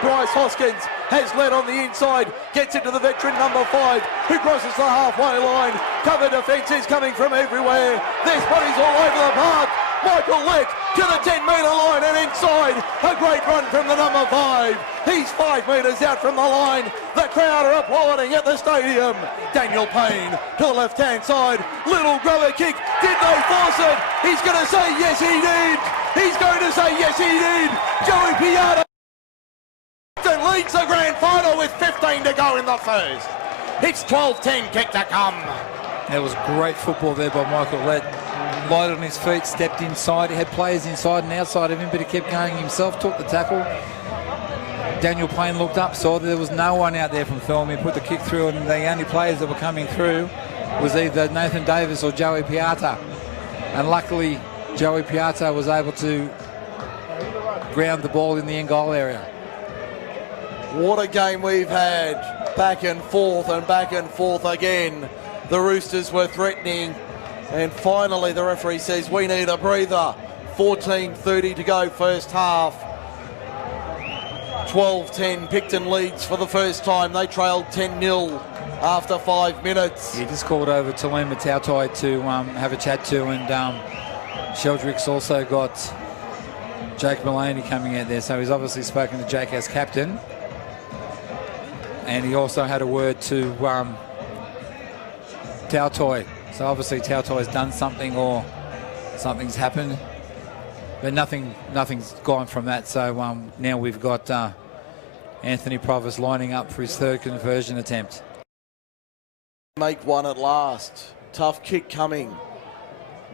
Bryce Hoskins has led on the inside. Gets into the veteran number 5, who crosses the halfway line. Cover defences coming from everywhere. This body's all over the park. Michael Lett to the 10-metre line and inside. A great run from the number 5. He's 5 metres out from the line. The crowd are applauding at the stadium. Daniel Payne to the left-hand side. Little grubber kick. Did they force it? He's going to say yes, he did. He's going to say yes, he did. Joey Piata leads the grand final with 15 to go in the first. It's 12-10 kick to come. That was great football there by Michael Lett. Light on his feet, stepped inside. He had players inside and outside of him, but he kept going himself, took the tackle. Daniel Payne looked up, saw that there was no one out there from Thirlmere, put the kick through, and the only players that were coming through was either Nathan Davis or Joey Piata. And luckily, Joey Piata was able to ground the ball in the end goal area. What a game we've had. Back and forth again. The Roosters were threatening, and finally the referee says we need a breather. 14:30 to go first half. 12-10, Picton leads for the first time. They trailed 10-0 after 5 minutes. He just called over to Lima Tautai to have a chat to, and Sheldrick's also got Jake Mullaney coming out there, so he's obviously spoken to Jake as captain. And he also had a word to Tautai. So obviously Tautai's done something or something's happened. But nothing's gone from that. So now we've got Anthony Provis lining up for his 3rd conversion attempt. Make one at last. Tough kick coming.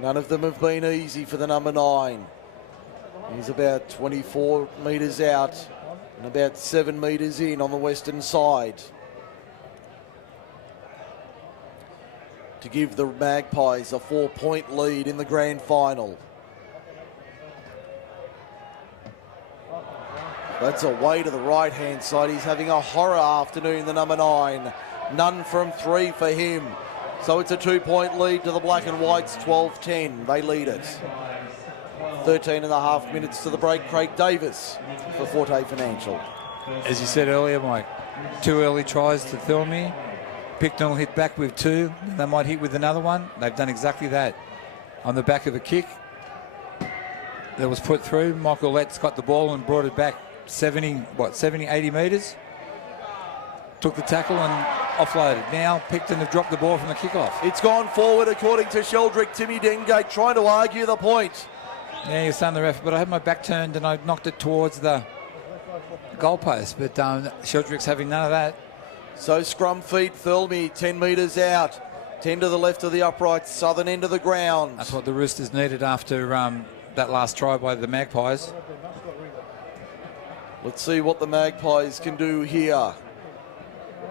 None of them have been easy for the number 9. He's about 24 metres out and about 7 metres in on the western side. To give the Magpies a 4-point lead in the grand final. That's away to the right-hand side. He's having a horror afternoon, the number 9. None from 3 for him. So it's a 2-point lead to the Black and Whites, 12-10. They lead it. 13 and a half minutes to the break. Craig Davis for Forte Financial. As you said earlier, Mike, 2 early tries to Thirlmere. Picton will hit back with 2. They might hit with another one. They've done exactly that. On the back of a kick that was put through, Michael Lett's got the ball and brought it back 70, 80 metres. Took the tackle and offloaded. Now Picton have dropped the ball from the kickoff. It's gone forward according to Sheldrick. Timmy Dengate trying to argue the point. Yeah, you're saying the ref, but I had my back turned and I knocked it towards the goalpost. But Sheldrick's having none of that. So scrum feet, Thirlmere 10 metres out. 10 to the left of the upright, southern end of the ground. That's what the Roosters needed after that last try by the Magpies. Let's see what the Magpies can do here.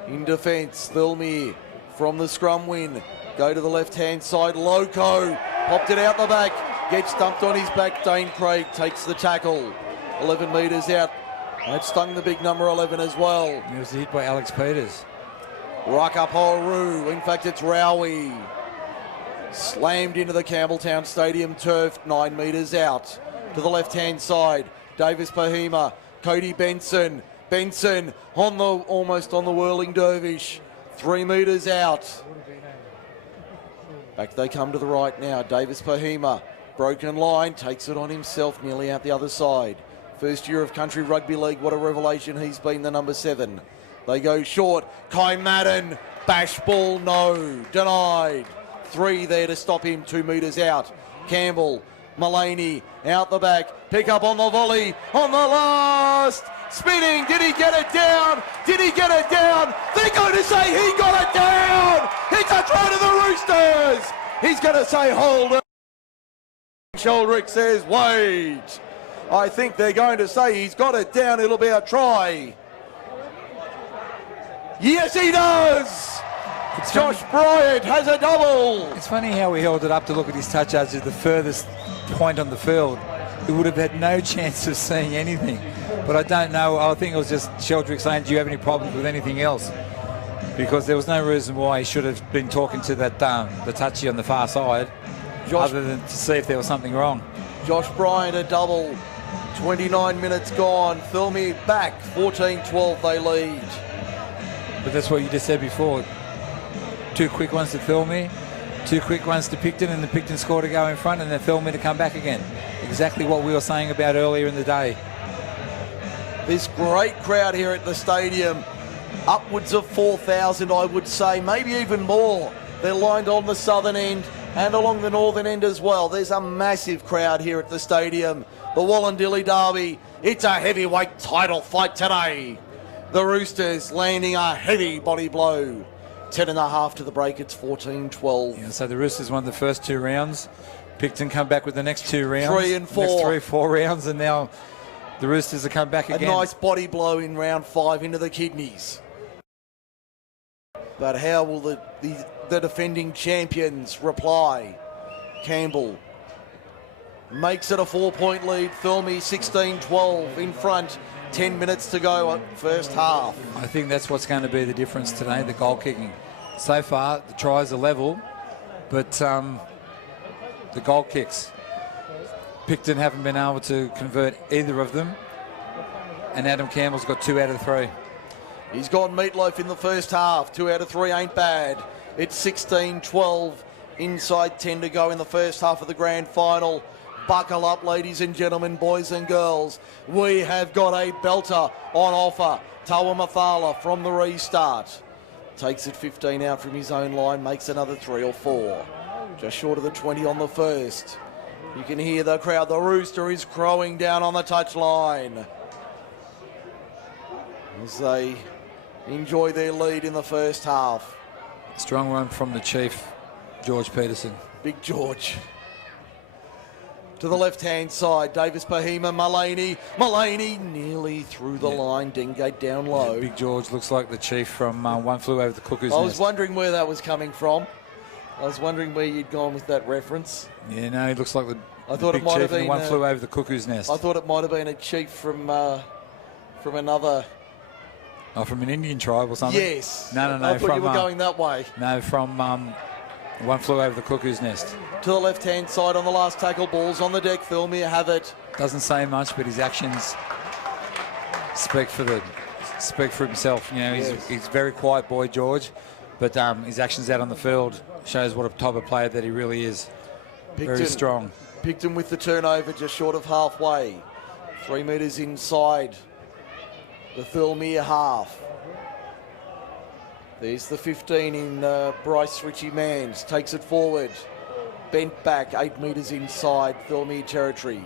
In defence, Thirlmere from the scrum win. Go to the left-hand side, Loco. Popped it out the back. Gets dumped on his back. Dane Craig takes the tackle. 11 metres out. That stung the big number 11 as well. He was hit by Alex Peters. Rakaporu. In fact, it's Rowie. Slammed into the Campbelltown Stadium turf. 9 metres out. To the left-hand side. Davis Bahima. Cody Benson. Benson on almost on the whirling dervish. 3 metres out. Back they come to the right now. Davis Bahima. Broken line. Takes it on himself. Nearly out the other side. First year of country rugby league. What a revelation he's been, the number 7. They go short. Kai Madden. Bash ball. No. Denied. 3 there to stop him. 2 metres out. Campbell. Mullaney out the back. Pick up on the volley. On the last. Spinning. Did he get it down? Did he get it down? They're going to say he got it down. It's a try to the Roosters. He's going to say hold it. Sheldrick says wait. I think they're going to say he's got it down. It'll be a try. Yes, he does. Josh Bryant has a double. It's funny how we held it up to look at his touch as the furthest point on the field. He would have had no chance of seeing anything. But I don't know. I think it was just Sheldrick saying, do you have any problems with anything else? Because there was no reason why he should have been talking to that the touchy on the far side, other than to see if there was something wrong. Josh Bryant a double. 29 minutes gone. Thirlmere back. 14-12 they lead. But that's what you just said before. 2 quick ones to Thirlmere, 2 quick ones to Picton, and the Picton score to go in front, and then Thirlmere to come back again. Exactly what we were saying about earlier in the day. This great crowd here at the stadium. Upwards of 4,000, I would say, maybe even more. They're lined on the southern end and along the northern end as well. There's a massive crowd here at the stadium. The Wallandilly Derby, it's a heavyweight title fight today. The Roosters landing a heavy body blow. 10.5 to the break, it's 14-12. Yeah, so the Roosters won the first 2 rounds. Picton come back with the next 2 rounds. 3 and 4. Next 3 or 4 rounds, and now the Roosters have come back again. A nice body blow in round 5 into the kidneys. But how will the defending champions reply? Campbell makes it a 4-point lead. Thirlmere 16-12 in front. 10 minutes to go first half. I think that's what's going to be the difference today, the goal kicking. So far, the tries are level, but the goal kicks, Picton haven't been able to convert either of them, and Adam Campbell's got 2 out of 3. He's got meatloaf in the first half. 2 out of 3 ain't bad. It's 16-12. Inside 10 to go in the first half of the grand final. Buckle up, ladies and gentlemen, boys and girls. We have got a belter on offer. Tawa Mathala from the restart. Takes it 15 out from his own line, makes another 3 or 4. Just short of the 20 on the first. You can hear the crowd. The Rooster is crowing down on the touchline as they enjoy their lead in the first half. Strong run from the Chief, George Peterson. Big George. To the left-hand side, Davis Pahima, Mullaney nearly through the line. Dengate down low. Yeah, Big George looks like the Chief from One Flew Over the Cuckoo's Nest. I was wondering where that was coming from. I was wondering where you'd gone with that reference. Yeah, no, he looks like the Big Chief have been One Flew Over the Cuckoo's Nest. I thought it might have been a chief from another... Oh, from an Indian tribe or something? Yes. No. I thought you were going that way. No, from One Flew Over the Cuckoo's Nest. To the left-hand side on the last tackle. Balls on the deck. Thirlmere have it. Doesn't say much, but his actions speak for himself. You know, he's a very quiet boy, George, but his actions out on the field shows what a type of player that he really is. Picton, very strong. Picton with the turnover just short of halfway. 3 metres inside the Thirlmere half. There's the 15 in Bryce Ritchie Mans. Takes it forward. Bent back 8 metres inside Thirlmere territory.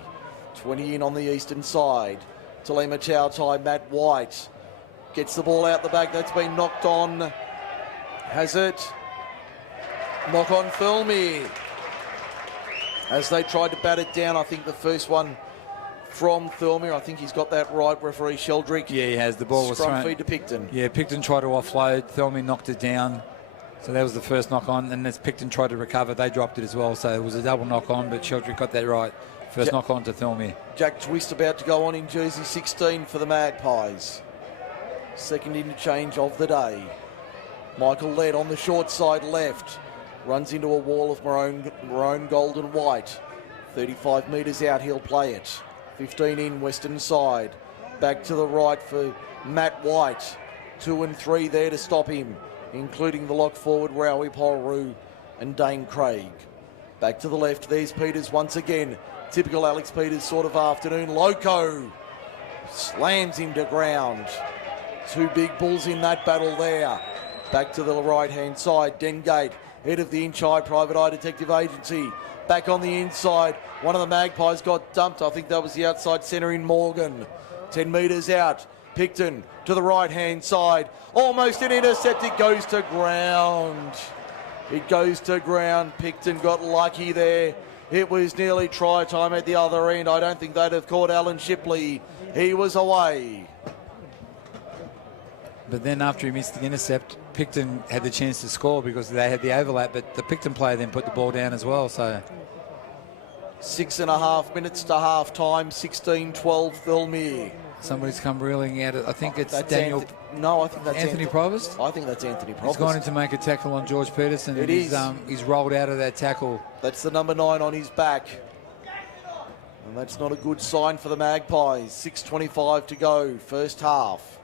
20 in on the eastern side. Talema Chowtai, Matt White. Gets the ball out the back. That's been knocked on. Has it? Knock on Thirlmere. As they tried to bat it down, I think the first one from Thirlmere. I think he's got that right, referee Sheldrick. Yeah, he has. The ball was scrum thrown. feed to Picton. Yeah, Picton tried to offload. Thirlmere knocked it down. So that was the first knock on. And as Picton tried to recover, they dropped it as well. So it was a double knock on, but Sheldrick got that right. First knock on to Thirlmere. Jack Twist about to go on in jersey 16 for the Magpies. Second interchange of the day. Michael Led on the short side left. Runs into a wall of maroon, gold and white. 35 metres out, he'll play it. 15 in, western side. Back to the right for Matt White. 2 and 3 there to stop him, including the lock forward, Rowie Polru and Dane Craig. Back to the left, there's Peters once again. Typical Alex Peters sort of afternoon. Loco slams him to ground. 2 big bulls in that battle there. Back to the right-hand side, Dengate, head of the Inch Eye Private Eye Detective Agency. Back on the inside, one of the Magpies got dumped. I think that was the outside centre in Morgan. 10 metres out, Picton to the right-hand side. Almost an intercept, it goes to ground. It goes to ground. Picton got lucky there. It was nearly try time at the other end. I don't think they'd have caught Alan Shipley. He was away. But then after he missed the intercept, Picton had the chance to score because they had the overlap, but the Picton player then put the ball down as well. So 6.5 minutes to half time, 16-12 Thirlmere. Somebody's come reeling out. I think it's That's Daniel. No, I think that's Anthony Provost. I think that's Anthony Provost. He's gone in to make a tackle on George Peterson. It is. He's rolled out of that tackle. That's the number 9 on his back. And that's not a good sign for the Magpies. 6:25 to go, first half.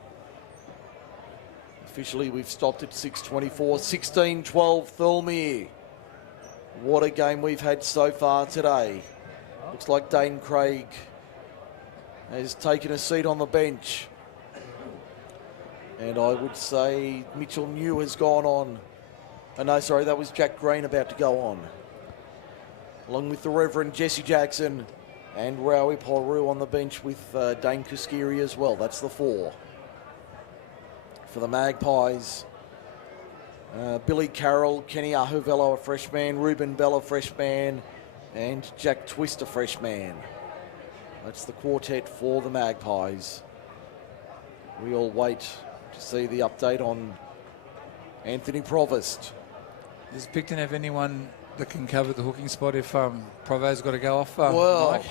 Officially, we've stopped at 6:24. 16-12 Thirlmere. What a game we've had so far today. Looks like Dane Craig has taken a seat on the bench. And I would say Mitchell New has gone on. Oh, no, sorry, that was Jack Green about to go on. Along with the Reverend Jesse Jackson and Rowie Poru on the bench with Dane Kuskiri as well. That's the 4. For the Magpies, Billy Carroll, Kenny Ahuvello, a freshman, Ruben Bell, a freshman, and Jack Twist, a freshman. That's the quartet for the Magpies. We all wait to see the update on Anthony Provost. Does Picton have anyone that can cover the hooking spot if Provo's got to go off? Well, Mike?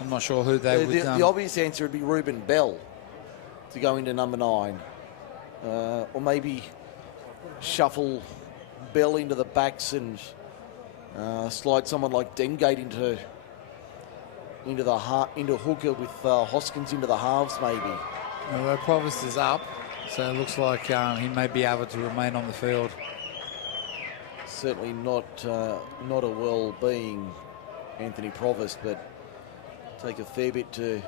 I'm not sure who they would... The obvious answer would be Ruben Bell to go into number 9. Or maybe shuffle Bell into the backs and slide someone like Dengate into hooker with Hoskins into the halves maybe. Although Provost is up, so it looks like he may be able to remain on the field. Certainly not a well-being Anthony Provost, but take a fair bit to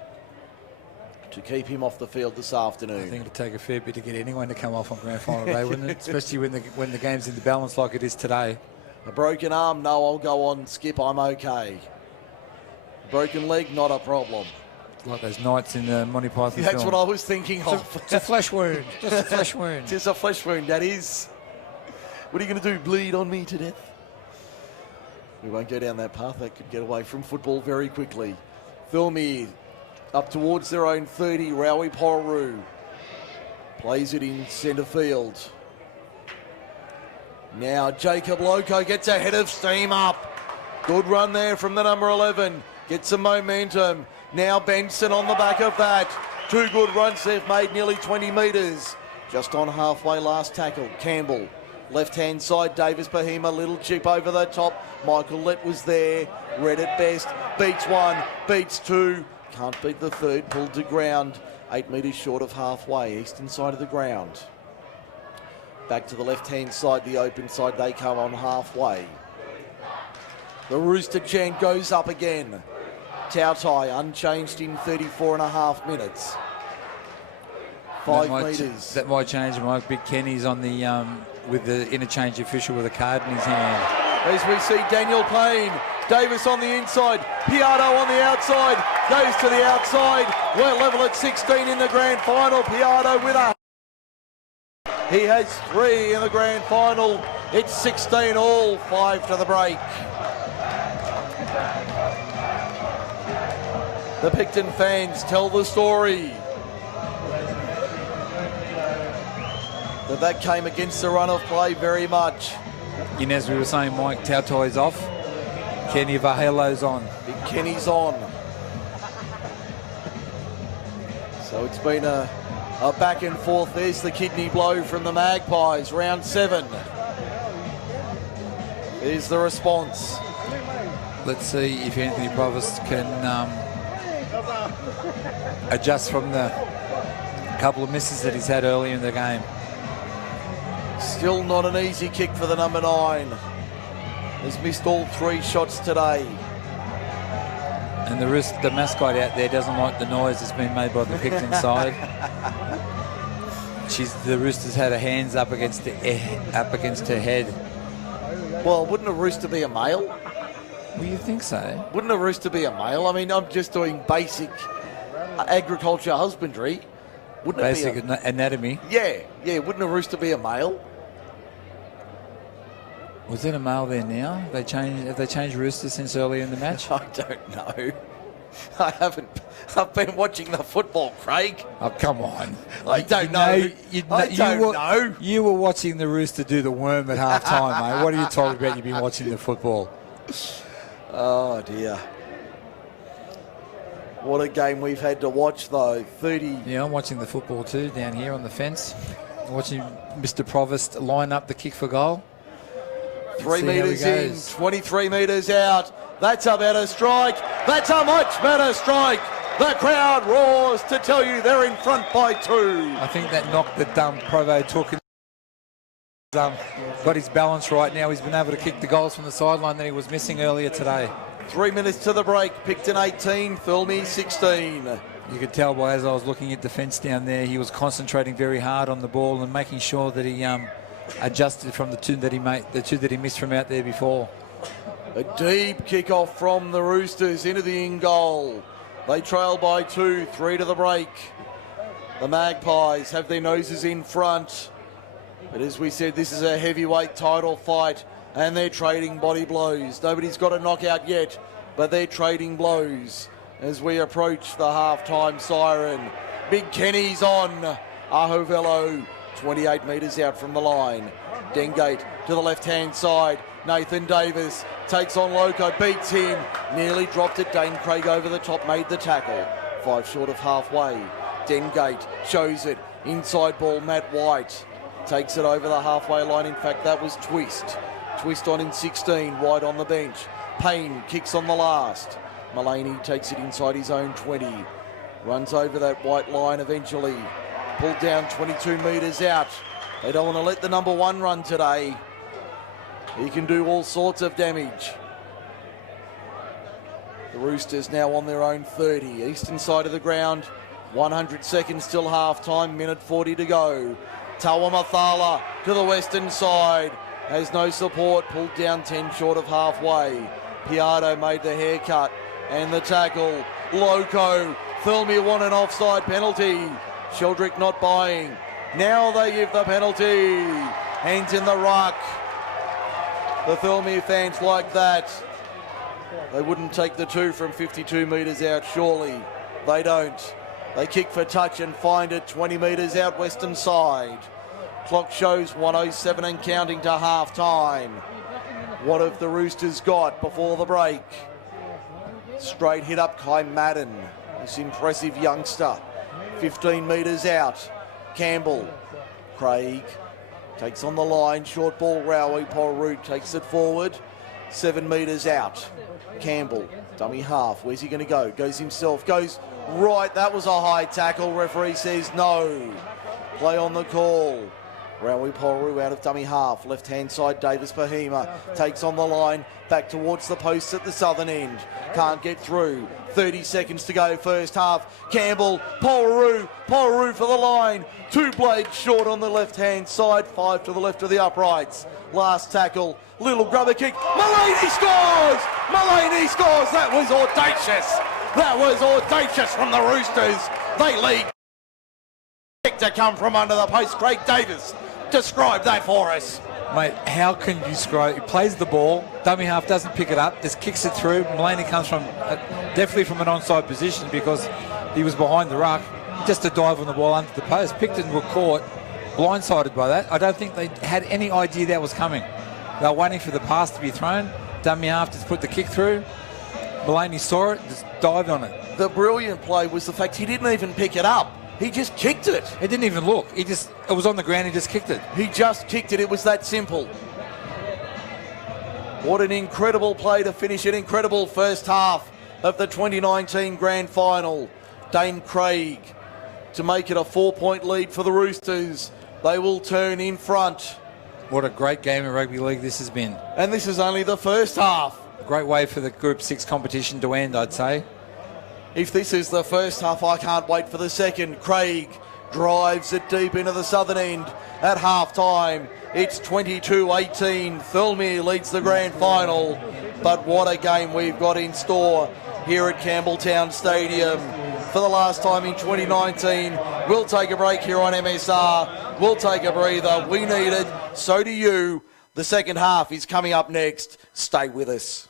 keep him off the field this afternoon. I think it'll take a fair bit to get anyone to come off on grand final day, wouldn't it? Especially when the game's in the balance like it is today. A broken arm, no, I'll go on, Skip, I'm okay. Broken leg, not a problem. Like those knights in the Monty Python That's film. what I was thinking of. It's a flesh wound. Just a flesh wound. Just a flesh wound, that is. What are you going to do, bleed on me to death? We won't go down that path. That could get away from football very quickly. Thirlmere up towards their own 30. Rowie Poru plays it in centre field. Now Jacob Loco gets ahead of steam up. Good run there from the number 11. Gets some momentum. Now Benson on the back of that. 2 good runs. They've made nearly 20 metres. Just on halfway last tackle. Campbell. Left-hand side, Davis Bahima, little chip over the top. Michael Lett was there. Red at best. Beats 1, beats 2. Can't beat the 3rd. Pulled to ground. 8 metres short of halfway. Eastern side of the ground. Back to the left-hand side, the open side. They come on halfway. The Rooster chant goes up again. Tautai unchanged in 34.5 minutes. 5 metres. That might change, Mike. Big Kenny's on the with the interchange official with a card in his hand. As we see Daniel Payne, Davis on the inside, Piatto on the outside, goes to the outside. We're level at 16 in the grand final. Piatto with a... He has 3 in the grand final. It's 16 all, 5 to the break. The Picton fans tell the story. That came against the run of play very much. And as we were saying, Mike, Tautai's off. Kenny Vahelo's on. Big Kenny's on. So it's been a back and forth. There's the kidney blow from the Magpies. Round 7. There's the response. Let's see if Anthony Provost can adjust from the couple of misses that he's had early in the game. Still not an easy kick for the number 9. Has missed all 3 shots today. And the mascot out there doesn't like the noise that's been made by the Picton side. The Roosters had her hands up against her head. Well, wouldn't a rooster be a male? Well, you think so? Wouldn't a rooster be a male? I mean, I'm just doing basic agriculture husbandry. Wouldn't Basic it be anatomy. Yeah. Wouldn't a rooster be a male? Was it a male there now? Have they changed roosters since early in the match? I don't know. I haven't. I've been watching the football, Craig. Oh, come on. I don't know. I don't know. You were watching the rooster do the worm at half time, mate. What are you talking about? You've been watching the football. Oh, dear. What a game we've had to watch, though. 30. Yeah, I'm watching the football too down here on the fence. I'm watching Mr. Provost line up the kick for goal. 3 metres in, 23 metres out. That's a better strike. That's a much better strike. The crowd roars to tell you they're in front by 2. I think that knock that Provo took got his balance right now. He's been able to kick the goals from the sideline that he was missing earlier today. 3 minutes to the break. Picton 18, Thirlmere 16. You could tell by as I was looking at the fence down there, he was concentrating very hard on the ball and making sure that he adjusted from the two that he missed from out there before. A deep kick-off from the Roosters into the in-goal. They trail by 2, 3 to the break. The Magpies have their noses in front. But as we said, this is a heavyweight title fight, and they're trading body blows. Nobody's got a knockout yet, but they're trading blows as we approach the half-time siren. Big Kenny's on. Ahovelo, 28 metres out from the line. Dengate to the left-hand side. Nathan Davis takes on Loco, beats him. Nearly dropped it. Dane Craig over the top, made the tackle. 5 short of halfway. Dengate shows it. Inside ball, Matt White takes it over the halfway line. In fact, that was Twist. Twist on in 16, White on the bench. Payne kicks on the last. Mullaney takes it inside his own 20. Runs over that white line eventually. Pulled down 22 metres out. They don't want to let the number 1 run today. He can do all sorts of damage. The Roosters now on their own 30. Eastern side of the ground. 100 seconds till half-time. Minute 40 to go. Tawamathala to the western side. Has no support. Pulled down 10 short of halfway. Piardo made the haircut and the tackle. Loco. Thirlmere want an offside penalty. Sheldrick not buying. Now they give the penalty. Hands in the ruck. The Thirlmere fans like that. They wouldn't take the 2 from 52 metres out, surely. They don't. They kick for touch and find it 20 metres out western side. Clock shows 1:07 and counting to half time. What have the Roosters got before the break? Straight hit up Kai Madden, this impressive youngster. 15 metres out. Campbell. Craig takes on the line. Short ball, Rowie. Paul Root takes it forward. 7 metres out. Campbell, dummy half. Where's he going to go? Goes himself. Goes right. That was a high tackle. Referee says no. Play on the call. Rowie Poru out of dummy half. Left-hand side, Davis Pahima takes on the line. Back towards the posts at the southern end. Can't get through. 30 seconds to go first half. Campbell, Poru for the line. 2 blades short on the left-hand side. 5 to the left of the uprights. Last tackle. Little grubber kick. Mullaney scores! Mullaney scores! That was audacious. That was audacious from the Roosters. They lead. To come from under the post. Craig Davis, describe that for us. Mate, how can you scroll? He plays the ball, dummy half doesn't pick it up, just kicks it through. Mullaney comes from definitely from an onside position because he was behind the ruck, just to dive on the ball under the post. Picton were caught blindsided by that. I don't think they had any idea that was coming. They were waiting for the pass to be thrown. Dummy half just put the kick through. Mullaney saw it, just dived on it. The brilliant play was the fact he didn't even pick it up. He just kicked it. He didn't even look. It was on the ground, he just kicked it. He just kicked it. It was that simple. What an incredible play to finish an incredible first half of the 2019 Grand Final. Dane Craig to make it a 4-point lead for the Roosters. They will turn in front. What a great game of rugby league this has been. And this is only the first half. Great way for the Group 6 competition to end, I'd say. If this is the first half, I can't wait for the second. Craig drives it deep into the southern end at half-time. It's 22-18. Thirlmere leads the grand final. But what a game we've got in store here at Campbelltown Stadium. For the last time in 2019, we'll take a break here on MSR. We'll take a breather. We need it. So do you. The second half is coming up next. Stay with us.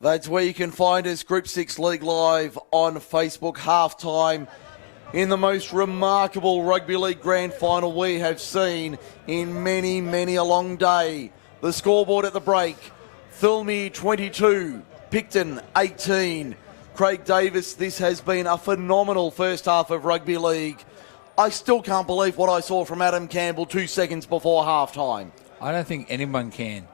That's where you can find us, Group 6 League Live on Facebook. Halftime in the most remarkable rugby league grand final we have seen in many, many a long day. The scoreboard at the break, Thirlmere 22, Picton 18. Craig Davis, this has been a phenomenal first half of rugby league. I still can't believe what I saw from Adam Campbell 2 seconds before halftime. I don't think anyone can.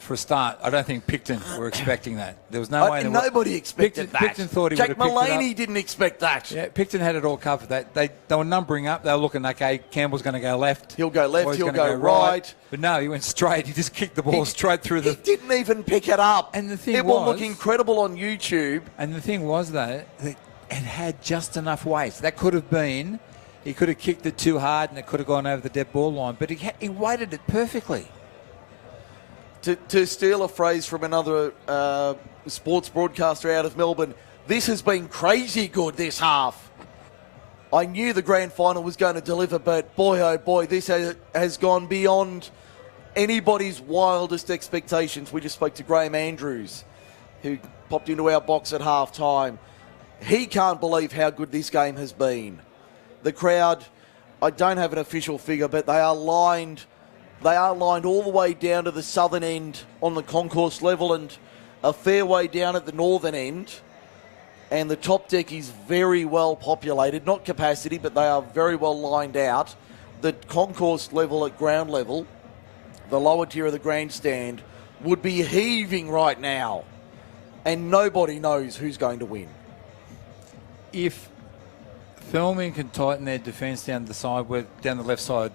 For a start, I don't think Picton were expecting that. There was no way. Nobody expected that. Picton thought he would have picked it up. Jack Mullaney didn't expect that. Yeah, Picton had it all covered. They were numbering up. They were looking, okay, Campbell's going to go left. He'll go left, he'll go right. But no, he went straight. He just kicked the ball straight through the... He didn't even pick it up. And the thing it will look incredible on YouTube. And the thing was, though, that it had just enough weight. That could have been... He could have kicked it too hard and it could have gone over the dead ball line. But he weighted it perfectly. To steal a phrase from another sports broadcaster out of Melbourne, this has been crazy good this half. I knew the grand final was going to deliver, but boy, oh boy, this has gone beyond anybody's wildest expectations. We just spoke to Graham Andrews, who popped into our box at halftime. He can't believe how good this game has been. The crowd, I don't have an official figure, but they are lined all the way down to the southern end on the concourse level and a fair way down at the northern end. And the top deck is very well populated, not capacity, but they are very well lined out. The concourse level at ground level, the lower tier of the grandstand, would be heaving right now. And nobody knows who's going to win. If Thirlmere can tighten their defence down the left side,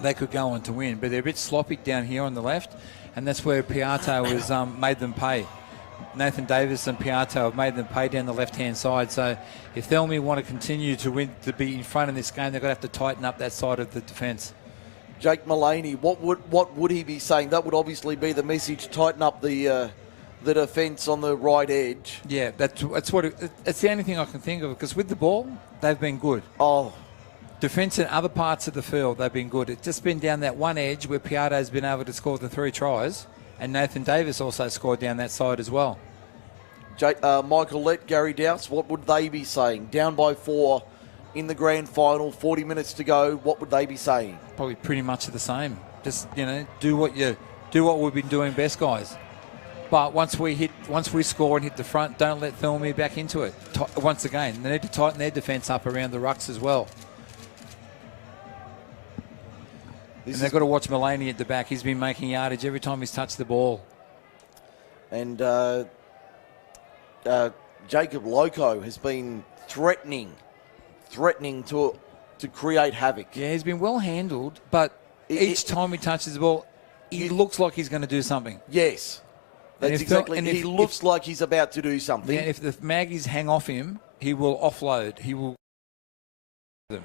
they could go on to win, but they're a bit sloppy down here on the left, and that's where Piatto has made them pay. Nathan Davis and Piatto have made them pay down the left-hand side. So if Thirlmere want to continue to win, to be in front in this game, they're going to have to tighten up that side of the defence. Jake Mullaney, what would he be saying? That would obviously be the message: tighten up the defence on the right edge. Yeah, that's the only thing I can think of, because with the ball, they've been good. Oh. Defence in other parts of the field, they've been good. It's just been down that one edge where Piatto's been able to score the 3 tries, and Nathan Davis also scored down that side as well. Michael Lett, Gary Dowse, what would they be saying? Down by 4 in the grand final, 40 minutes to go, what would they be saying? Probably pretty much the same. Just, do what we've been doing best, guys. But once we score and hit the front, don't let Thirlmere back into it. Once again, they need to tighten their defence up around the rucks as well. And they've got to watch Mullaney at the back. He's been making yardage every time he's touched the ball. And Jacob Loco has been threatening to create havoc. Yeah, he's been well handled, but each time he touches the ball, he looks like he's going to do something. Yes, that's exactly. He looks like he's about to do something. Yeah, if the Maggies hang off him, he will offload. He will them.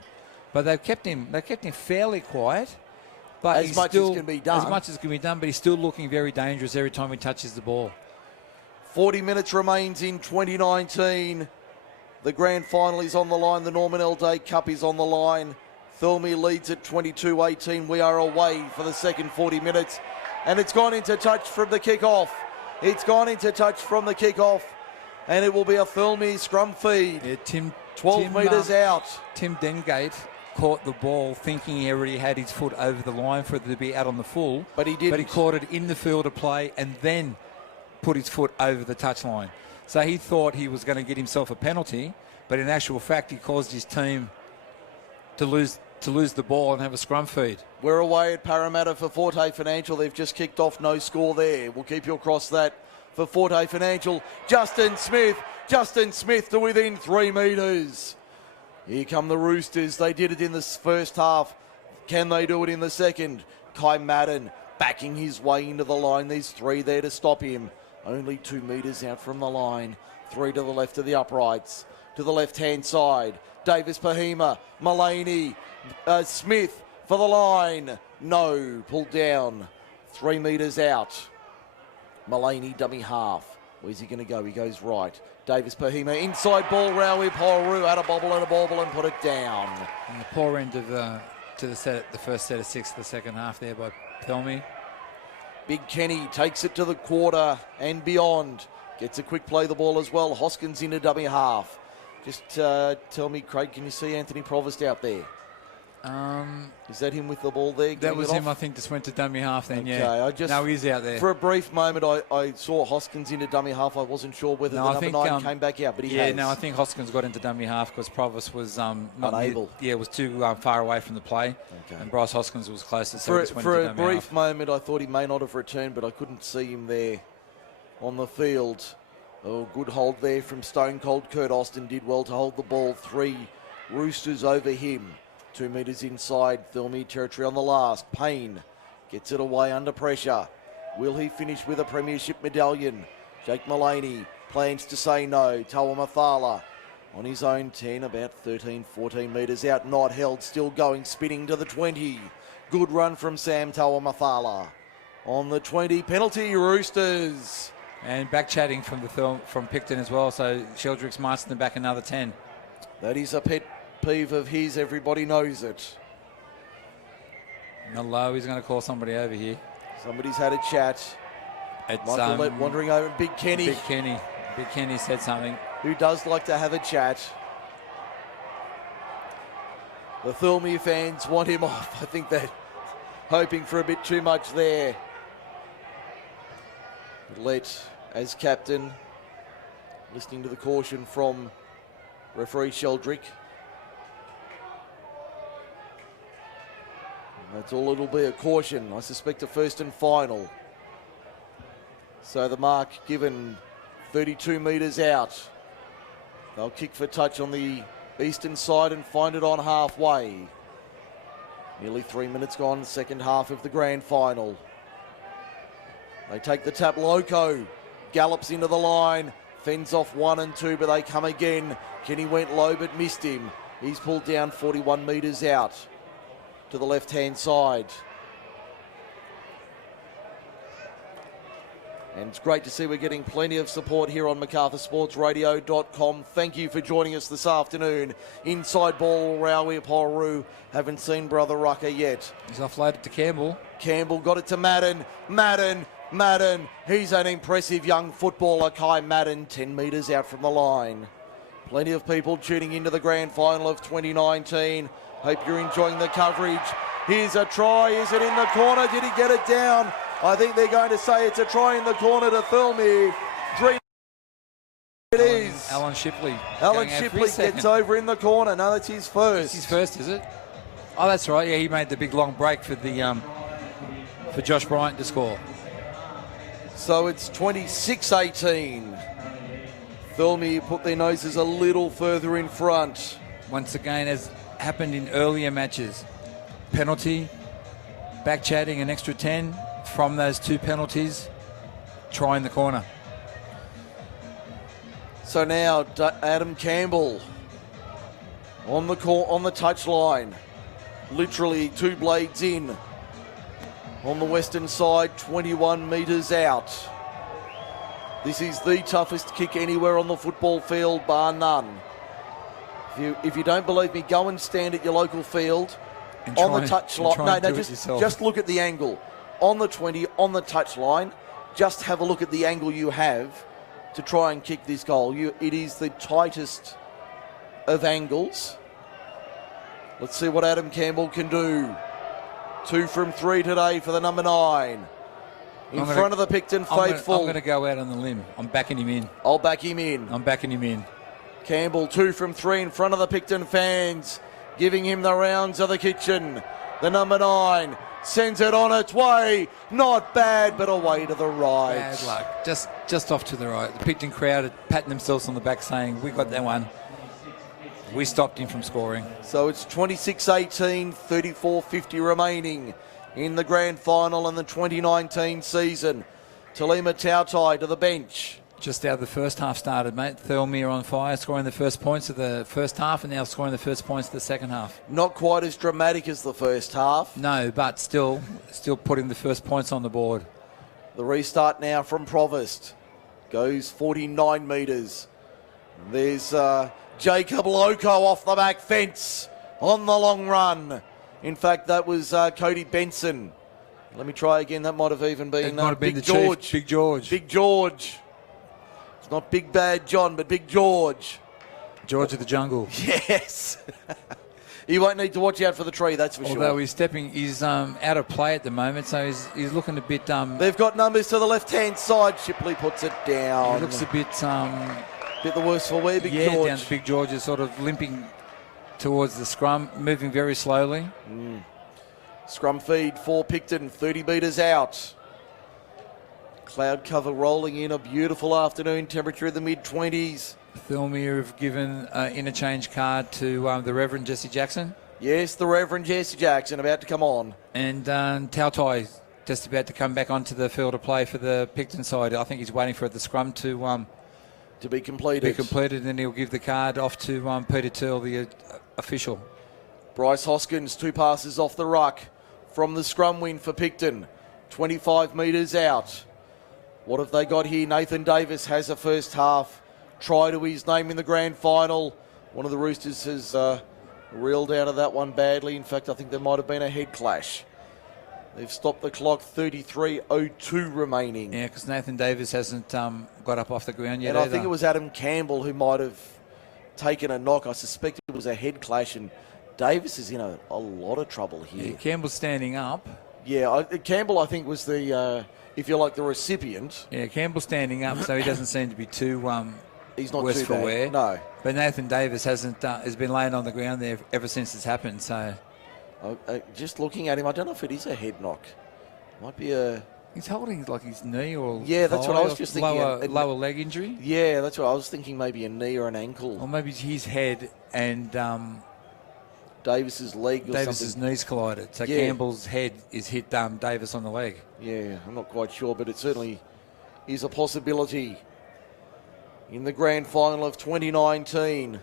But they've kept him fairly quiet. But as much as can be done. As much as can be done, but he's still looking very dangerous every time he touches the ball. 40 minutes remains in 2019. The grand final is on the line. The Norman L. Day Cup is on the line. Thirlmere leads at 22-18. We are away for the second 40 minutes. And it's gone into touch from the kickoff. And it will be a Thirlmere scrum feed. Yeah, 12 metres out. Tim Dengate caught the ball thinking he already had his foot over the line for it to be out on the full. But he didn't. But he caught it in the field of play and then put his foot over the touchline. So he thought he was going to get himself a penalty, but in actual fact he caused his team to lose the ball and have a scrum feed. We're away at Parramatta for Forte Financial. They've just kicked off, no score there. We'll keep you across that for Forte Financial. Justin Smith to within 3 metres. Here come the Roosters. They did it in the first half. Can they do it in the second? Kai Madden backing his way into the line. There's 3 there to stop him. Only 2 metres out from the line. 3 to the left of the uprights. To the left-hand side. Davis Pahima, Mullaney, Smith for the line. No, pulled down. 3 metres out. Mullaney, dummy half. Where's he going to go? He goes right. Davis Pahima, inside ball, Raui Poru had a bobble and put it down. And the poor end of the first set of 6 of the second half there by Thirlmere. Big Kenny takes it to the quarter and beyond. Gets a quick play the ball as well. Hoskins into dummy half. Just tell me, Craig, can you see Anthony Provost out there? Is that him with the ball there? That was him, I think, just went to dummy half then, yeah. No, he's out there. For a brief moment, I saw Hoskins into dummy half. I wasn't sure whether the number 9 came back out, but he has. Yeah, no, I think Hoskins got into dummy half because Provost was not unable. Was too far away from the play. Okay. And Bryce Hoskins was closer, so he just went for into a dummy brief half. moment, I thought he may not have returned, but I couldn't see him there on the field. Oh, good hold there from Stone Cold Kurt Austin. Did well to hold the ball. 3 Roosters over him. 2 metres inside Thirlmere territory on the last. Payne gets it away under pressure. Will he finish with a premiership medallion? Jake Mullaney plans to say no. Tawa Mathala on his own 10, about 13, 14 metres out. Not held, still going, spinning to the 20. Good run from Sam Tawa Mathala. On the 20, penalty, Roosters. And back chatting from Picton as well, so Sheldrick's Marston back another 10. That is a pet peeve of his, everybody knows it. Hello, he's going to call somebody over here. Somebody's had a chat. It's Michael Lett wandering over. Big Kenny. Big Kenny said something. Who does like to have a chat. The Thirlmere fans want him off. I think they're hoping for a bit too much there. Lett as captain, listening to the caution from referee Sheldrick. That's all it'll be, a caution. I suspect a first and final. So the mark given 32 metres out. They'll kick for touch on the eastern side and find it on halfway. Nearly 3 minutes gone, the second half of the grand final. They take the tap. Loco gallops into the line, fends off 1 and 2, but they come again. Kenny went low but missed him. He's pulled down 41 metres out to the left-hand side. And it's great to see we're getting plenty of support here on MacArthurSportsRadio.com. Thank you for joining us this afternoon. Inside ball, Raui Apollo. Haven't seen Brother Rucker yet. He's offloaded to Campbell. Campbell got it to Madden. Madden. He's an impressive young footballer, Kai Madden, 10 metres out from the line. Plenty of people tuning into the grand final of 2019. Hope you're enjoying the coverage. Here's a try. Is it in the corner? Did he get it down? I think they're going to say it's a try in the corner to Thirlmere. It is. Alan Shipley. Alan Shipley gets over in the corner. No, that's his first. It's his first, is it? Oh, that's right. Yeah, he made the big long break for the for Josh Bryant to score. So it's 26-18. Thirlmere put their noses a little further in front. Once again, as happened in earlier matches, penalty, back chatting an extra 10 from those 2 penalties, try in the corner. So now Adam Campbell on the touch line, literally 2 blades in. On the western side, 21 metres out. This is the toughest kick anywhere on the football field, bar none. If you don't believe me, go and stand at your local field on the touch line. Just look at the angle. On the 20, on the touch line, just have a look at the angle you have to try and kick this goal. It is the tightest of angles. Let's see what Adam Campbell can do. 2 from 3 today for the number 9. In front of the Picton faithful. I'm going to go out on the limb. I'm backing him in. I'll back him in. I'm backing him in. Campbell, 2 from 3 in front of the Picton fans, giving him the rounds of the kitchen. The number 9 sends it on its way. Not bad, but away to the right. Bad luck. Just off to the right. The Picton crowd are patting themselves on the back saying, we got that one. We stopped him from scoring. So it's 26-18, 34.50 remaining in the grand final in the 2019 season. Talima Tautai to the bench. Just how the first half started, mate. Thirlmere on fire, scoring the first points of the first half and now scoring the first points of the second half. Not quite as dramatic as the first half. No, but still putting the first points on the board. The restart now from Provost. Goes 49 metres. There's Jacob Loco off the back fence on the long run. In fact, that was Cody Benson Let me try again. That might have even been, It might have been Big the George. Chief, Big George. Big George. It's not Big Bad John, but Big George. George of the Jungle. Yes. He won't need to watch out for the tree, that's for sure. Although he's out of play at the moment, so he's looking a bit. They've got numbers to the left-hand side. Shipley puts it down. He looks a bit. Bit the worse for wear, Big George. Down to Big George is sort of limping towards the scrum, moving very slowly. Scrum feed for Picton, 30 metres out. Cloud cover rolling in, a beautiful afternoon, temperature in the mid-20s. Thirlmere have given interchange card to the Reverend Jesse Jackson. Yes, the Reverend Jesse Jackson about to come on. And Tautai just about to come back onto the field to play for the Picton side. I think he's waiting for the scrum to be completed. And then he'll give the card off to Peter Turl, the official. Bryce Hoskins, 2 passes off the ruck from the scrum win for Picton. 25 metres out. What have they got here? Nathan Davis has a first half try to his name in the grand final. One of the Roosters has reeled out of that one badly. In fact, I think there might have been a head clash. They've stopped the clock, 33:02 remaining. Yeah, because Nathan Davis hasn't got up off the ground yet. And I think it was Adam Campbell who might have taken a knock. I suspect it was a head clash, and Davis is in a lot of trouble here. Yeah, Campbell's standing up. Yeah, Campbell, I think, was the, if you like, the recipient. Yeah, Campbell's standing up, so he doesn't seem to be too he's not worse too for bad. wear. No. But Nathan Davis has been laying on the ground there ever since it's happened. So just looking at him, I don't know if it is a head knock. Might be a... He's holding like his knee or yeah, that's what I was just thinking. Lower leg injury. Yeah, that's what I was thinking. Maybe a knee or an ankle. Or maybe his head and Davis's leg or Davis's something. knees collided. So Yeah. Campbell's head is hit Davis on the leg. Yeah, I'm not quite sure, but it certainly is a possibility. In the grand final of 2019,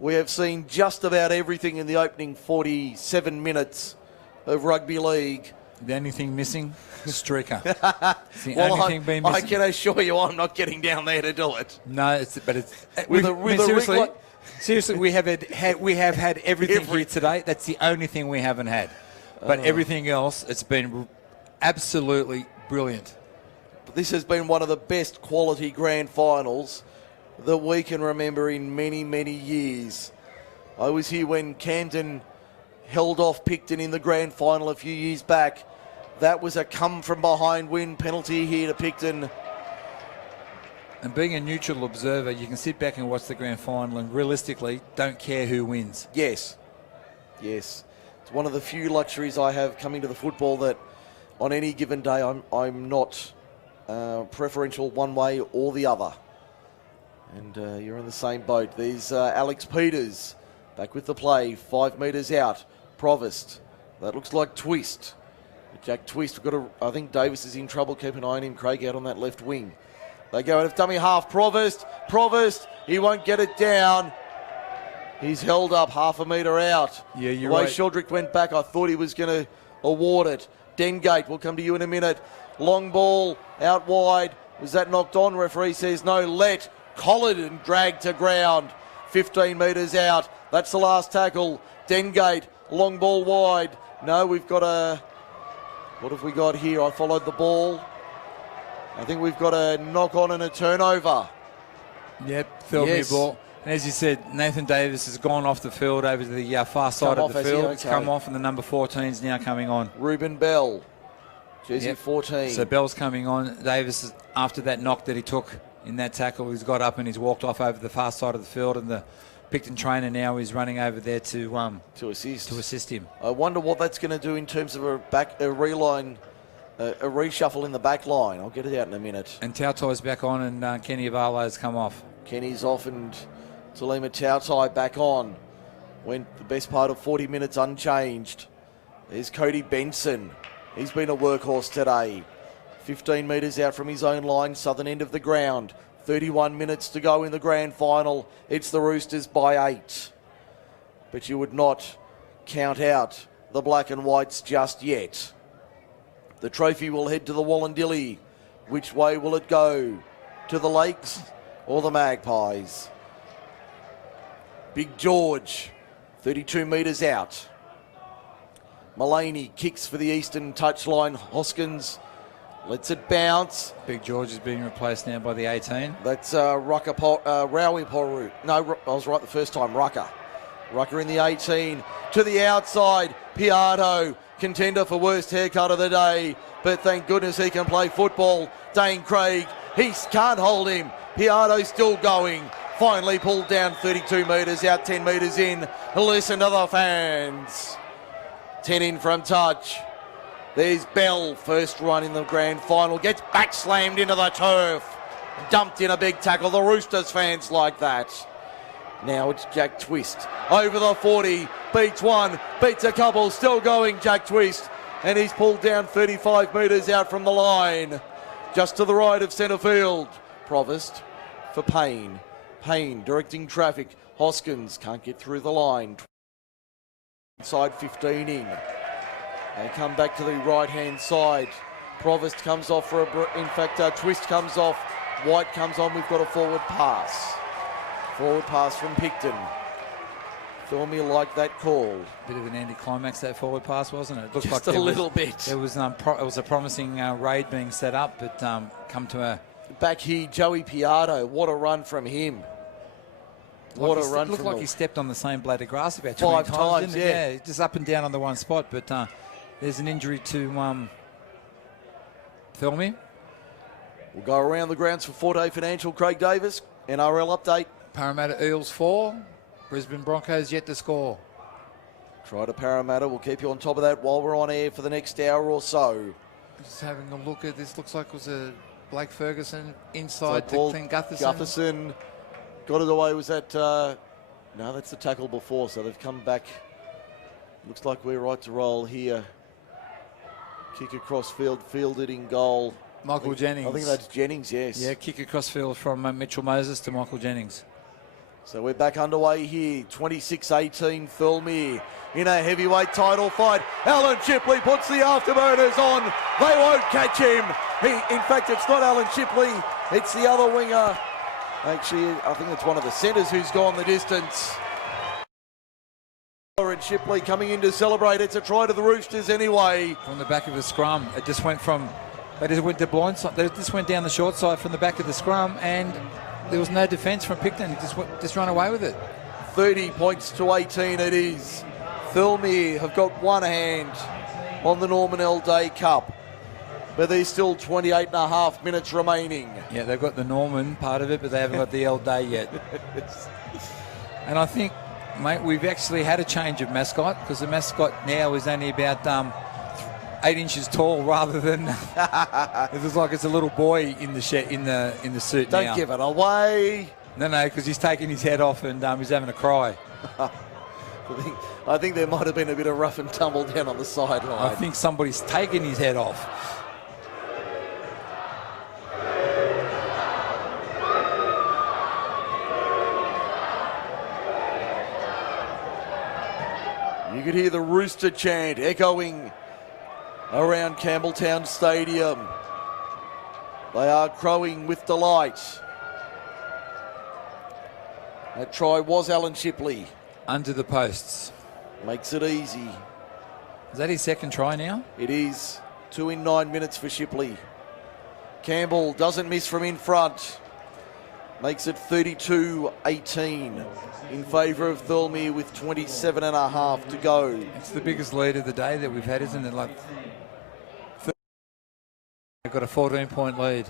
we have seen just about everything in the opening 47 minutes of rugby league. The only thing missing, streaker. I can assure you I'm not getting down there to do it. No, seriously, we have had everything here today. That's the only thing we haven't had. But everything else, it's been absolutely brilliant. This has been one of the best quality grand finals that we can remember in many, many years. I was here when Camden held off Picton in the grand final a few years back. That was a come-from-behind win, penalty here to Picton. And being a neutral observer, you can sit back and watch the grand final and realistically don't care who wins. Yes. Yes. It's one of the few luxuries I have coming to the football that on any given day I'm not preferential one way or the other. And you're in the same boat. There's Alex Peters back with the play, 5 metres out. Provost. That looks like Twist. Jack Twist, I think Davis is in trouble. Keep an eye on him. Craig out on that left wing. They go out of dummy half. Provost, he won't get it down. He's held up half a metre out. Yeah, you're the way right. Sheldrick went back, I thought he was going to award it. Dengate, we'll come to you in a minute. Long ball out wide. Was that knocked on? Referee says no. Let. Collared and dragged to ground. 15 metres out. That's the last tackle. Dengate, long ball wide. No, we've got a... What have we got here? I followed the ball. I think we've got a knock on and a turnover. Yep, Thirlmere ball. And as you said, Nathan Davis has gone off the field over to the far side of the field. It's come off and the number 14 is now coming on. Ruben Bell, jersey 14. So Bell's coming on. Davis, after that knock that he took in that tackle, he's got up and he's walked off over the far side of the field, and the Picton trainer now is running over there to assist him. I wonder what that's going to do in terms of a reshuffle in the back line. I'll get it out in a minute. And Tautai's back on, and Kenny Avalo's come off. Kenny's off, and Thirlmere Tautai back on. Went the best part of 40 minutes unchanged. There's Cody Benson. He's been a workhorse today. 15 metres out from his own line, southern end of the ground. 31 minutes to go in the grand final. It's the Roosters by 8. But you would not count out the black and whites just yet. The trophy will head to the Wallandilly. Which way will it go? To the Lakes or the Magpies? Big George, 32 metres out. Mullaney kicks for the eastern touchline. Hoskins lets it bounce. Big George is being replaced now by the 18. That's Rowie Poru. No, I was right the first time. Rucker in the 18 to the outside. Piatto, contender for worst haircut of the day, but thank goodness he can play football. Dane Craig, he can't hold him. Piatto still going. Finally pulled down 32 metres, out 10 metres in. Listen to the fans. 10 in from touch. There's Bell, first run in the grand final. Gets back slammed into the turf. Dumped in a big tackle. The Roosters fans like that. Now it's Jack Twist. Over the 40. Beats one. Beats a couple. Still going, Jack Twist. And he's pulled down 35 metres out from the line. Just to the right of centre field. Provost for Payne. Payne directing traffic. Hoskins can't get through the line. Inside 15 in. They come back to the right-hand side. Provost comes off for Twist comes off. White comes on. We've got a forward pass. Forward pass from Picton. Thirlmere like that call. Bit of an anticlimax, that forward pass, wasn't it? It looked Just like a little bit. It was a promising raid being set up, but come to a... Back here, Joey Piatto. What a run from him. What a run from him. Looked like he stepped on the same blade of grass about 5 20 times, times, yeah. Just up and down on the one spot, but there's an injury to Thirlmere. We'll go around the grounds for Forte Financial. Craig Davis, NRL update. Parramatta Eels 4, Brisbane Broncos yet to score. Try to Parramatta. We'll keep you on top of that while we're on air for the next hour or so. Just having a look at this, looks like it was a Blake Ferguson inside so to Clint Gutherson. Gutherson got it away. Was that... no, that's the tackle before, so they've come back. Looks like we're right to roll here. Kick across field, fielded in goal. Michael Jennings. I think that's Jennings, yes. Yeah, kick across field from Mitchell Moses to Michael Jennings. So we're back underway here. 26-18 Thirlmere in a heavyweight title fight. Alan Shipley puts the afterburners on. They won't catch him. In fact, it's not Alan Shipley. It's the other winger. Actually, I think it's one of the centres who's gone the distance. And Shipley coming in to celebrate. It's a try to the Roosters anyway. From the back of the scrum, it just went from... They just went to blind side. They just went down the short side from the back of the scrum, and there was no defence from Picton. He just run away with it. 30 points to 18 it is. Thirlmere have got one hand on the Norman L. Day Cup, but there's still 28 and a half minutes remaining. Yeah, they've got the Norman part of it, but they haven't got the L. Day yet. And I think, mate, we've actually had a change of mascot, because the mascot now is only about 8 inches tall, rather than it looks like it's a little boy in the suit. Don't now. give it away. No, because he's taking his head off and he's having a cry. I think there might have been a bit of rough and tumble down on the sideline. I think somebody's taken his head off. You could hear the Rooster chant echoing around Campbelltown Stadium. They are crowing with delight. That try was Alan Shipley. Under the posts. Makes it easy. Is that his second try now? It is. 2 in 9 minutes for Shipley. Campbell doesn't miss from in front. Makes it 32-18 in favour of Thirlmere with 27 and a half to go. It's the biggest lead of the day that we've had, isn't it? Like, they've got a 14-point lead.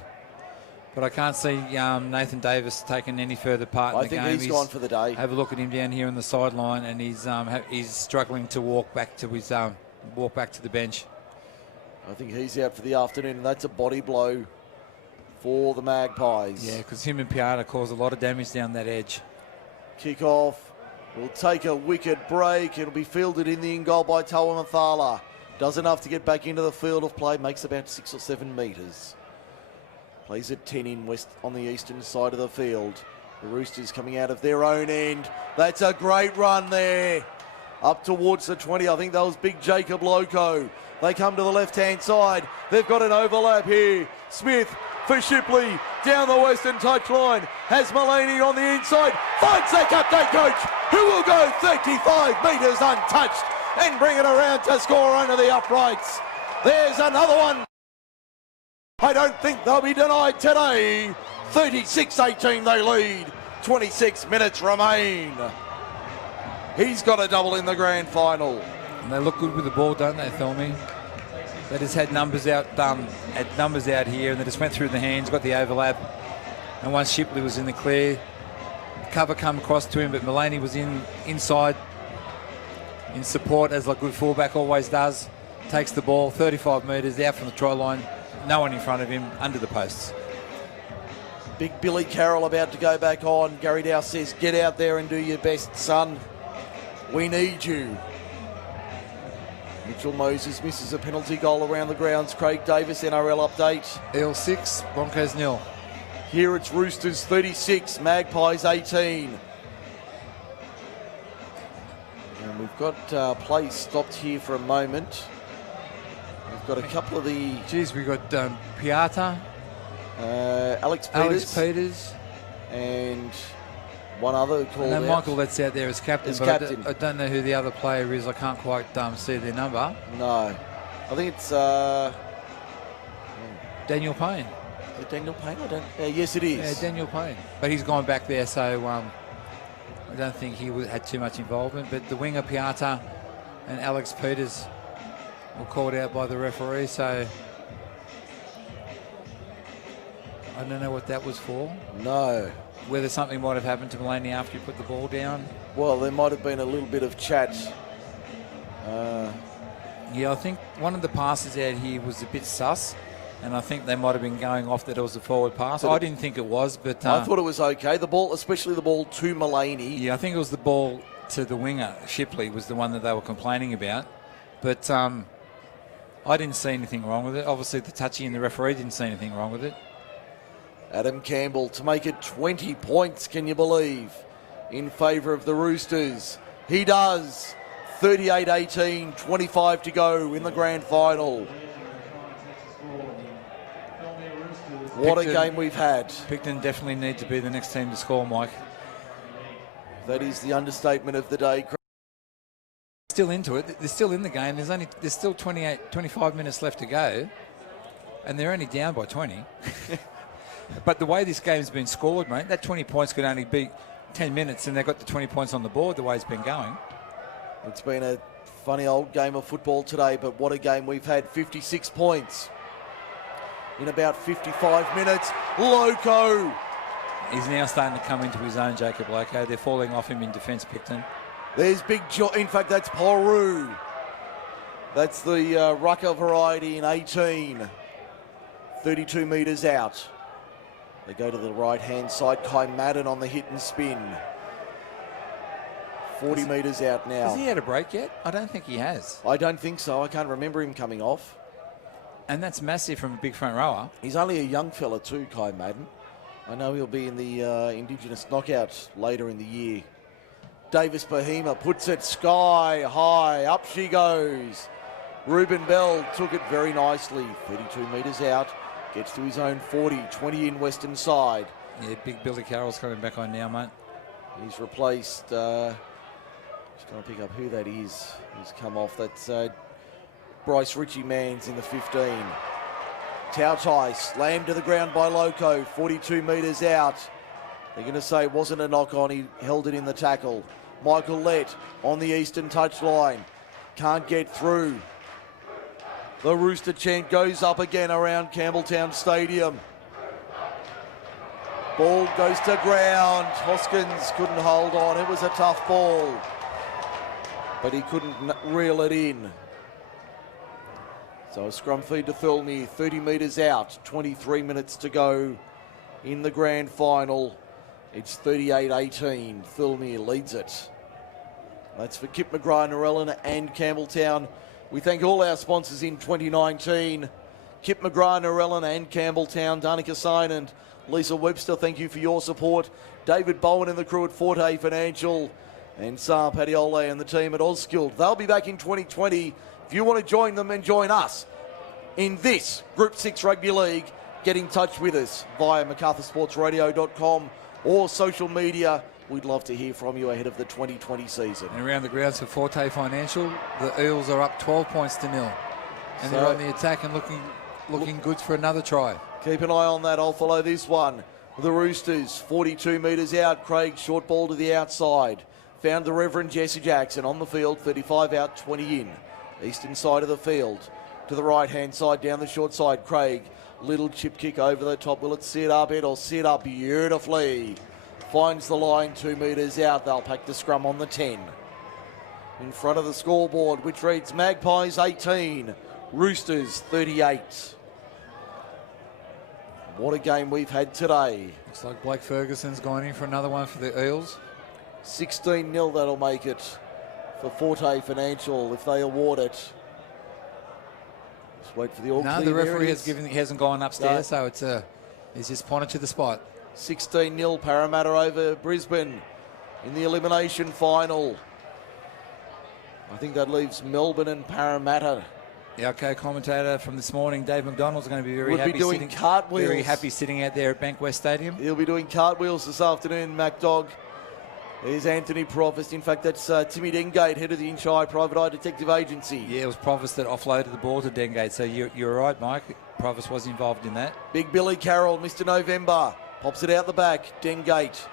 But I can't see Nathan Davis taking any further part in the game. I think he's gone for the day. Have a look at him down here on the sideline, and he's struggling to walk back to the bench. I think he's out for the afternoon, and that's a body blow for the Magpies. Yeah, because him and Piata caused a lot of damage down that edge. Kick off. Will take a wicket break. It'll be fielded in the in-goal by Tawa Mathala. Does enough to get back into the field of play. Makes about 6 or 7 metres. Plays at 10 in west on the eastern side of the field. The Roosters coming out of their own end. That's a great run there. Up towards the 20. I think that was big Jacob Loco. They come to the left-hand side. They've got an overlap here. Smith for Shipley down the western touchline. Has Mullaney on the inside. Finds that update coach, who will go 35 metres untouched. and bring it around to score under the uprights. There's another one. I don't think they'll be denied today. 36-18 they lead. 26 minutes remain. He's got a double in the grand final. And they look good with the ball, don't they, Thirlmere? They just had numbers out here, and they just went through the hands, got the overlap. And once Shipley was in the clear, the cover come across to him, but Mullaney was inside in support, as a good fullback always does. Takes the ball 35 metres out from the try line. No one in front of him, under the posts. Big Billy Carroll about to go back on. Gary Dow says, get out there and do your best, son. We need you. Mitchell Moses misses a penalty goal around the grounds. Craig Davis, NRL update. Earl 6, Broncos 0. Here it's Roosters 36, Magpies 18. And we've got play stopped here for a moment. We've got a couple of the... Geez, we've got Piata. Alex Peters. And one other called out. Michael Letts out there as captain. I don't know who the other player is. I can't quite see their number. No. I think it's... Daniel Payne. Is it Daniel Payne? Yes, it is. Yeah, Daniel Payne. But he's gone back there, so I don't think he had too much involvement. But the winger, Piata, and Alex Peters were called out by the referee, so... I don't know what that was for. No. Whether something might have happened to Mullaney after he put the ball down. Well, there might have been a little bit of chat. Yeah, I think one of the passes out here was a bit sus, and I think they might have been going off that it was a forward pass. I didn't think it was, but... I thought it was okay. The ball, especially the ball to Mullaney. Yeah, I think it was the ball to the winger. Shipley was the one that they were complaining about. But I didn't see anything wrong with it. Obviously, the touchy and the referee didn't see anything wrong with it. Adam Campbell to make it 20 points, can you believe, in favour of the Roosters. He does. 38-18, 25 to go in the grand final. What a game we've had. Picton definitely need to be the next team to score, Mike. That is the understatement of the day. Still into it. They're still in the game. There's still 25 minutes left to go, and they're only down by 20. But the way this game's been scored, mate, that 20 points could only be 10 minutes, and they've got the 20 points on the board the way it's been going. It's been a funny old game of football today, but what a game we've had. 56 points in about 55 minutes. Loco. He's now starting to come into his own, Jacob Loco. They're falling off him in defence, Picton. There's Big John. In fact, that's Poru. That's the rucker variety in 18. 32 metres out. They go to the right-hand side. Kai Madden on the hit and spin. 40 metres out now. Has he had a break yet? I don't think he has. I don't think so. I can't remember him coming off. And that's massive from a big front rower. He's only a young fella too, Kai Madden. I know he'll be in the Indigenous knockout later in the year. Davis Bahima puts it sky high. Up she goes. Ruben Bell took it very nicely. 32 metres out. Gets to his own 40, 20 in western side. Yeah, big Billy Carroll's coming back on now, mate. He's replaced, just going to pick up who that is. He's come off. That's Bryce Ritchie Mans in the 15. Tautai slammed to the ground by Loco, 42 metres out. They're going to say it wasn't a knock on. He held it in the tackle. Michael Lett on the eastern touchline. Can't get through. The Rooster chant goes up again around Campbelltown Stadium. Ball goes to ground. Hoskins couldn't hold on. It was a tough ball, but he couldn't reel it in. So a scrum feed to Thirlmere, 30 metres out, 23 minutes to go in the grand final. It's 38-18. Thirlmere leads it. That's for Kip McGrath, Narellan and Campbelltown. We thank all our sponsors in 2019. Kip McGrath, Narellan and Campbelltown. Danica Sign and Lisa Webster, thank you for your support. David Bowen and the crew at Forte Financial. And Sam Padiola and the team at Auskilled. They'll be back in 2020. If you want to join them and join us in this Group 6 Rugby League, get in touch with us via MacArthurSportsRadio.com or social media we'd love to hear from you ahead of the 2020 season. And around the grounds for Forte Financial, the Eels are up 12 points to 0. And they're on the attack and looking good for another try. Keep an eye on that. I'll follow this one. The Roosters, 42 metres out. Craig, short ball to the outside. Found the Reverend Jesse Jackson on the field, 35 out, 20 in. Eastern side of the field. To the right-hand side, down the short side. Craig, little chip kick over the top. Will it sit up? It'll sit up beautifully. Finds the line 2 metres out. They'll pack the scrum on the 10. In front of the scoreboard, which reads Magpies 18, Roosters 38. What a game we've had today. Looks like Blake Ferguson's gone in for another one for the Eels. 16-0, that'll make it for Forte Financial if they award it. Just wait for the all clear. No, the referee hasn't gone upstairs, no. So he's just pointed to the spot. 16-0 Parramatta over Brisbane in the elimination final. I think that leaves Melbourne and Parramatta. The OK commentator from this morning, Dave McDonald's going to be very happy sitting out there at Bankwest Stadium. He'll be doing cartwheels this afternoon, MacDog. There's Anthony Provost. In fact, that's Timmy Dengate, head of the Inchai Private Eye Detective Agency. Yeah, it was Provost that offloaded the ball to Dengate, so you're right, Mike. Provost was involved in that. Big Billy Carroll, Mr. November, pops it out the back. Dengate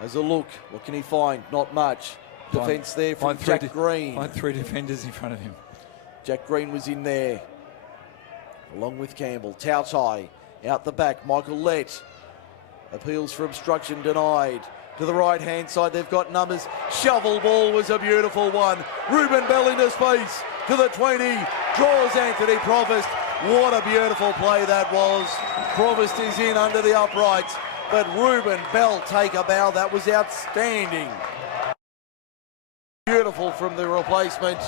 has a look. What can he find? Not much. Defence there from Jack Green. Find 3 defenders in front of him. Jack Green was in there, along with Campbell. Tautai out the back. Michael Lett. Appeals for obstruction denied. To the right-hand side, they've got numbers. Shovel ball was a beautiful one. Ruben Bell into space to the 20. Draws Anthony Provost. What a beautiful play that was. Provost is in under the uprights, but Ruben Bell take a bow. That was outstanding. Beautiful from the replacement.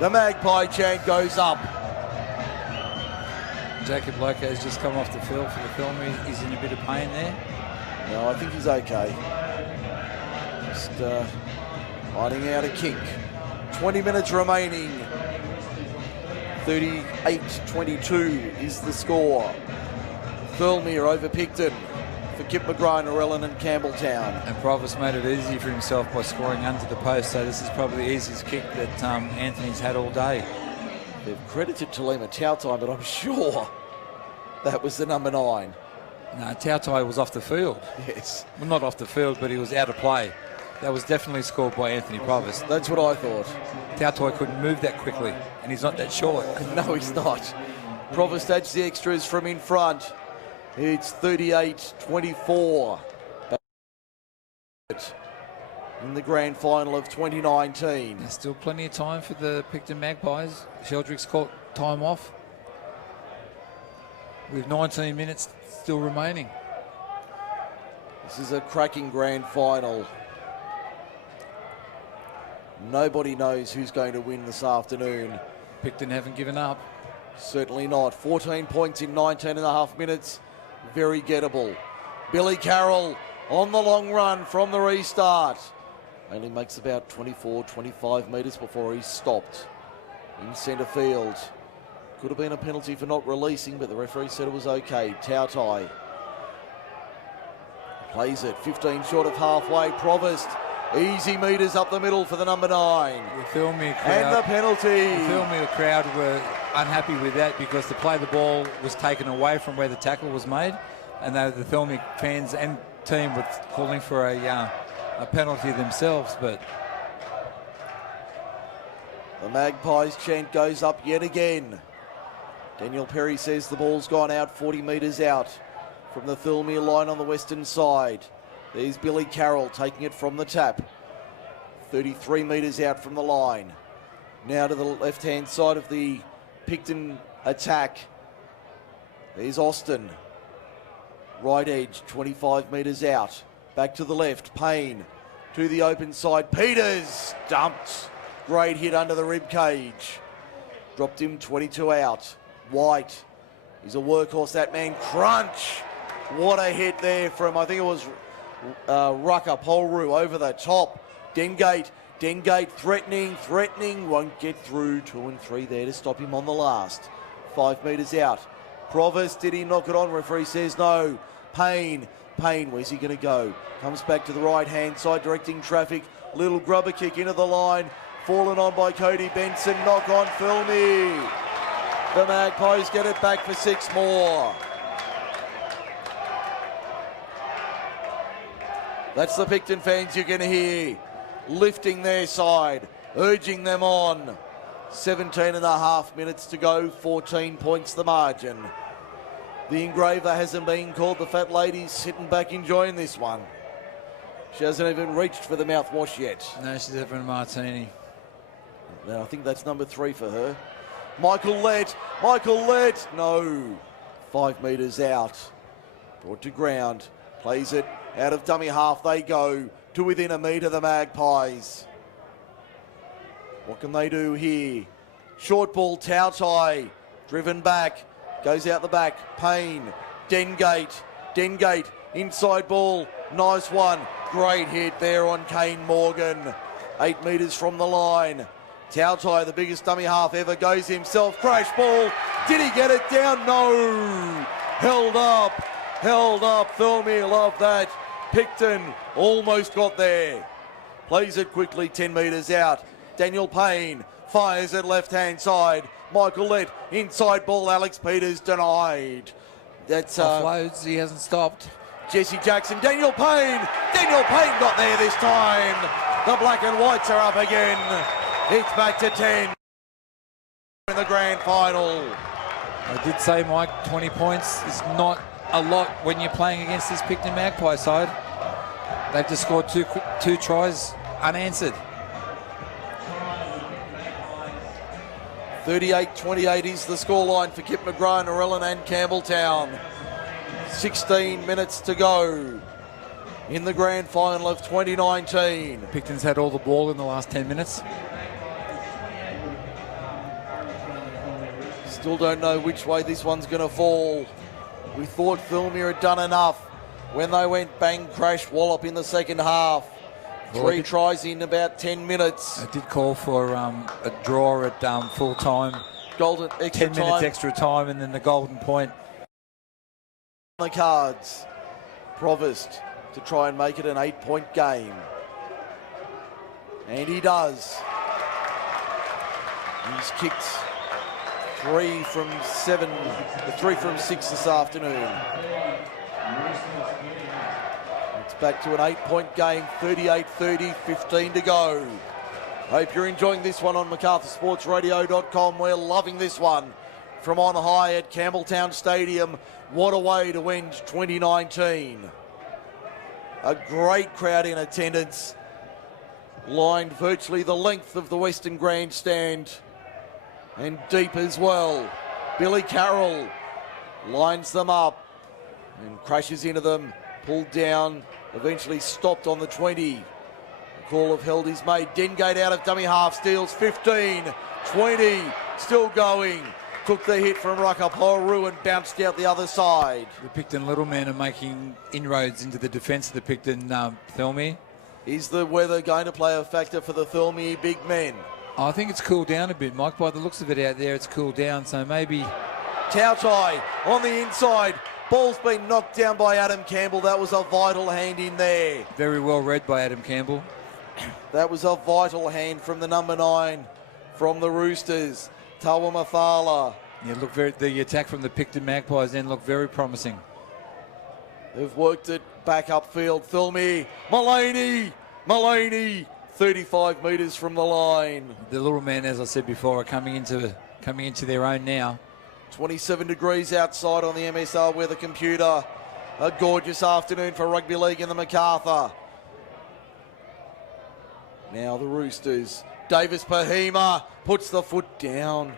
The Magpie chant goes up. Jacob Loco has just come off the field for the film. He's in a bit of pain there. No, I think he's okay. Just hiding out a kink. 20 minutes remaining. 38-22 is the score. Thirlmere over Picton for Kip McGrath, Narellan and Campbelltown. And Provost made it easy for himself by scoring under the post, so this is probably the easiest kick that Anthony's had all day. They've credited Talima Tautai, but I'm sure that was the number 9. No, Tautai was off the field. Yes. Well, not off the field, but he was out of play. That was definitely scored by Anthony Provost. That's what I thought. Tautai couldn't move that quickly, and he's not that short. No, he's not. Provost adds the extras from in front. It's 38-24. In the grand final of 2019. There's still plenty of time for the Picton Magpies. Sheldrick's caught time off, with 19 minutes still remaining. This is a cracking grand final. Nobody knows who's going to win this afternoon. Picton haven't given up. Certainly not. 14 points in 19 and a half minutes. Very gettable. Billy Carroll on the long run from the restart. Only makes about 24, 25 metres before he's stopped in centre field. Could have been a penalty for not releasing, but the referee said it was okay. Tautai plays it. 15 short of halfway. Provost. Easy metres up the middle for the number 9. The Thirlmere crowd, and the penalty. The Thirlmere crowd were unhappy with that because the play of the ball was taken away from where the tackle was made, and the Thirlmere fans and team were calling for a penalty themselves. But the Magpies chant goes up yet again. Daniel Perry says the ball's gone out 40 metres out from the Thirlmere line on the western side. There's Billy Carroll taking it from the tap. 33 metres out from the line. Now to the left-hand side of the Picton attack. There's Austin. Right edge, 25 metres out. Back to the left, Payne. To the open side, Peters. Dumped. Great hit under the rib cage. Dropped him 22 out. White. He's a workhorse, that man. Crunch. What a hit there from, I think it was Rucker Polru over the top. Dengate threatening, won't get through. 2 and 3 there to stop him on the last. 5 metres out. Provis, did he knock it on? Referee says no. Payne, where's he going to go? Comes back to the right-hand side, directing traffic. Little grubber kick into the line. Fallen on by Cody Benson. Knock on Thirlmere. The Magpies get it back for 6 more. That's the Picton fans you're going to hear. Lifting their side. Urging them on. 17 and a half minutes to go. 14 points the margin. The engraver hasn't been called. The fat lady's sitting back enjoying this one. She hasn't even reached for the mouthwash yet. No, she's having a martini. Now, I think that's number 3 for her. Michael Lett, no. 5 metres out. Brought to ground. Plays it out of dummy half. They go to within a metre, the Magpies. What can they do here? Short ball, Tautai, driven back. Goes out the back. Payne, Dengate, inside ball. Nice one. Great hit there on Kane Morgan. 8 metres from the line. Tautai, the biggest dummy half ever, goes himself. Crash ball. Did he get it down? No. Held up. Thirlmere, love that. Picton almost got there. Plays it quickly, 10 metres out. Daniel Payne fires it left-hand side. Michael Lett, inside ball. Alex Peters denied. That's Offloads, he hasn't stopped. Jesse Jackson, Daniel Payne got there this time. The black and whites are up again. It's back to 10 in the grand final. I did say, Mike, 20 points is not a lot when you're playing against this Picton Magpie side. They've just scored two tries unanswered. 38-28 is the scoreline for Kip McGrath, Narellan and Campbelltown. 16 minutes to go in the grand final of 2019. Picton's had all the ball in the last 10 minutes. Still don't know which way this one's going to fall. We thought Thirlmere had done enough when they went bang, crash, wallop in the second half. 3 tries in about 10 minutes. I did call for a draw at full time. Golden extra 10 minutes extra time and then the golden point. The cards. Provost to try and make it an 8-point game. And he does. He's kicked 3 from 6 this afternoon. It's back to an 8-point game, 38-30, 15 to go. Hope you're enjoying this one on MacArthurSportsRadio.com. We're loving this one from on high at Campbelltown Stadium. What a way to end 2019. A great crowd in attendance, lined virtually the length of the Western Grandstand and deep as well. Billy Carroll lines them up and crashes into them, pulled down, eventually stopped on the 20. The call of held is made. Dengate out of dummy half, steals 15, 20, still going. Took the hit from Rakaporu and bounced out the other side. The Picton little men are making inroads into the defence of the Picton Thirlmere. Is the weather going to play a factor for the Thirlmere big men? I think it's cooled down a bit, Mike. By the looks of it out there, it's cooled down, so maybe... Tautai on the inside. Ball's been knocked down by Adam Campbell. That was a vital hand in there. Very well read by Adam Campbell. That was a vital hand from the number 9 from the Roosters. Tawa Mathala. Yeah, look, the attack from the Picton Magpies then looked very promising. They've worked it back upfield. Thirlmere, Mullaney, 35 metres from the line. The little men, as I said before, are coming into their own now. 27 degrees outside on the MSR weather computer. A gorgeous afternoon for rugby league in the MacArthur. Now the Roosters. Davis Pahima puts the foot down.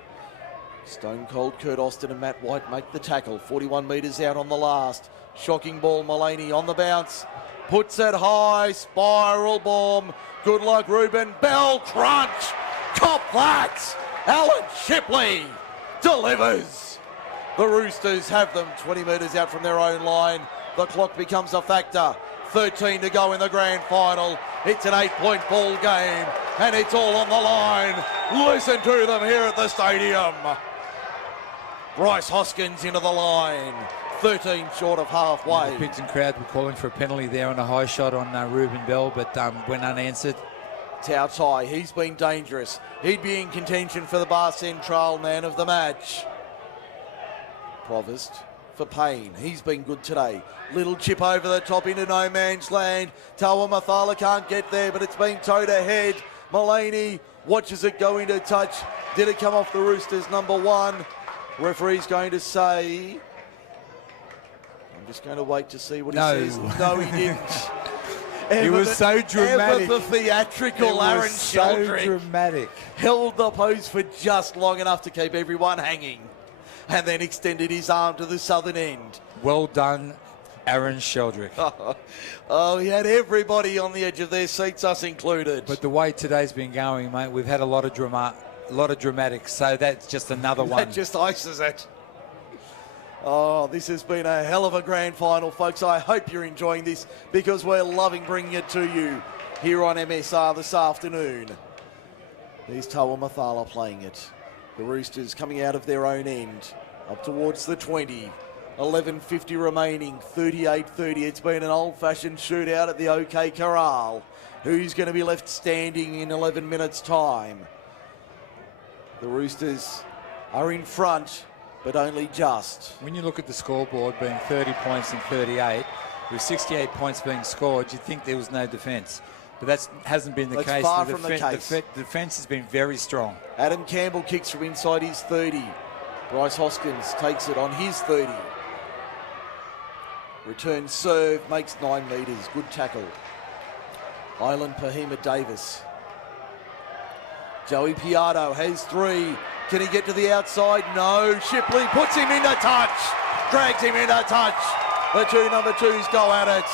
Stone Cold Kurt Austin and Matt White make the tackle. 41 metres out on the last. Shocking ball, Mullaney on the bounce. Puts it high, spiral bomb. Good luck, Ruben. Bell crunch. Cop that. Alan Shipley delivers. The Roosters have them 20 metres out from their own line. The clock becomes a factor. 13 to go in the grand final. It's an 8-point ball game, and it's all on the line. Listen to them here at the stadium. Bryce Hoskins into the line. 13 short of halfway. The Picton crowd were calling for a penalty there on a high shot on Ruben Bell, but went unanswered. Tau Tai, he's been dangerous. He'd be in contention for the Bar Central man of the match. Provost for Payne. He's been good today. Little chip over the top into no man's land. Tawa Mathala can't get there, but it's been towed ahead. Mullaney watches it go into touch. Did it come off the Roosters, number 1? Referee's going to say... I'm just going to wait to see what he says. No, he didn't. It was so dramatic. Ever the theatrical Aaron Sheldrick. So dramatic. Held the pose for just long enough to keep everyone hanging, and then extended his arm to the southern end. Well done, Aaron Sheldrick. Oh, he had everybody on the edge of their seats, us included. But the way today's been going, mate, we've had a lot of dramatics, so that's just another one. That just ices it. Oh, this has been a hell of a grand final, folks. I hope you're enjoying this because we're loving bringing it to you here on MSR this afternoon. There's Tawa Mathala playing it. The Roosters coming out of their own end, up towards the 20. 11:50 remaining, 38-30. It's been an old-fashioned shootout at the OK Corral. Who's going to be left standing in 11 minutes' time? The Roosters are in front, but only just. When you look at the scoreboard being 30 points and 38, with 68 points being scored, you'd think there was no defence. But that hasn't been the case. Far from the case. The defence has been very strong. Adam Campbell kicks from inside his 30. Bryce Hoskins takes it on his 30. Return serve, makes 9 metres. Good tackle. Island Pahima Davis. Joey Piatto has 3. Can he get to the outside? No. Shipley puts him into touch. Drags him into touch. The 2 number 2s go at it.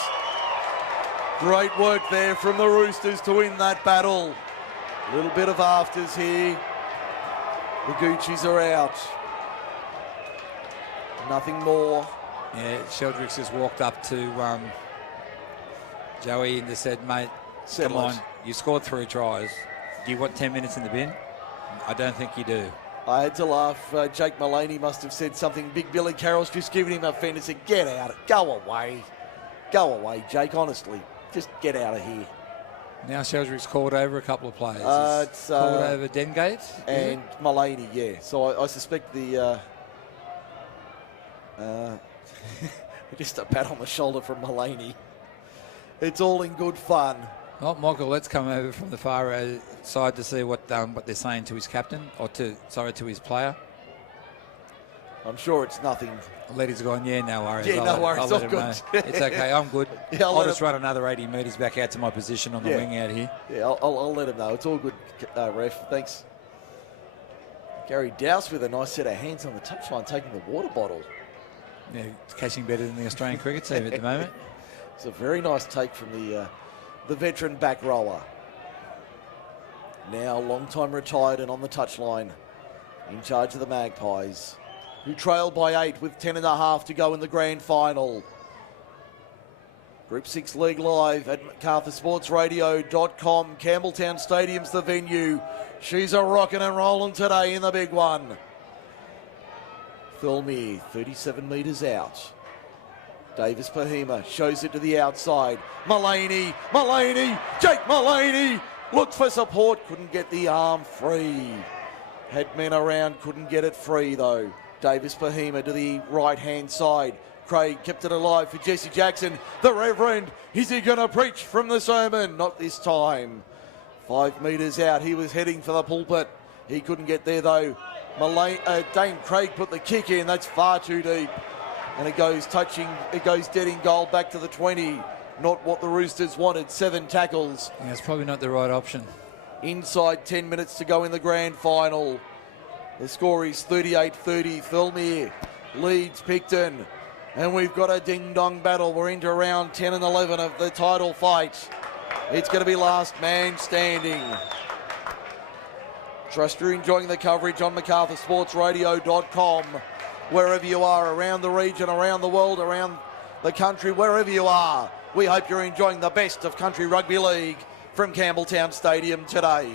Great work there from the Roosters to win that battle. A little bit of afters here. The Gucci's are out. Nothing more. Yeah, Sheldrick's just walked up to Joey and just said, mate, come on, you scored 3 tries. Do you want 10 minutes in the bin? I don't think you do. I had to laugh. Jake Mullaney must have said something. Big Billy Carroll's just giving him a fend and said, get out. Go away. Go away, Jake, honestly. Just get out of here. Now Sheldrick's called over a couple of players. It's called over Dengate and Mullaney, yeah. So I suspect the... just a pat on the shoulder from Mullaney. It's all in good fun. Well, Michael, let's come over from the far side to see what they're saying to his captain, or to his player. I'm sure it's nothing. Letty's gone, yeah, no worries. Yeah, no worries, I'll all let good. him know. It's okay, I'm good. Yeah, I'll just run another 80 metres back out to my position on the wing out here. Yeah, I'll let him know. It's all good, ref. Thanks. Gary Dowse with a nice set of hands on the touchline, taking the water bottle. Yeah, it's catching better than the Australian cricket team at the moment. It's a very nice take from the veteran back rower. Now long time retired and on the touchline, in charge of the Magpies, who trail by 8 with 10.5 to go in the grand final. Group 6 League live at MacArthurSportsRadio.com. Campbelltown Stadium's the venue. She's a rocking and rolling today in the big one. Thirlmere, 37 metres out. Davis Pahima shows it to the outside. Mullaney, Jake Mullaney looked for support, couldn't get the arm free. Had men around, couldn't get it free though. Davis Pahima to the right-hand side. Craig kept it alive for Jesse Jackson. The Reverend, is he going to preach from the sermon? Not this time. 5 metres out, he was heading for the pulpit. He couldn't get there though. Dane Craig put the kick in, that's far too deep. And it goes dead in goal back to the 20. Not what the Roosters wanted, 7 tackles. Yeah, it's probably not the right option. Inside 10 minutes to go in the grand final. The score is 38-30. Thirlmere leads Picton. And we've got a ding-dong battle. We're into round 10 and 11 of the title fight. It's going to be last man standing. Trust you're enjoying the coverage on MacArthurSportsRadio.com. Wherever you are, around the region, around the world, around the country, wherever you are, we hope you're enjoying the best of country rugby league from Campbelltown Stadium today.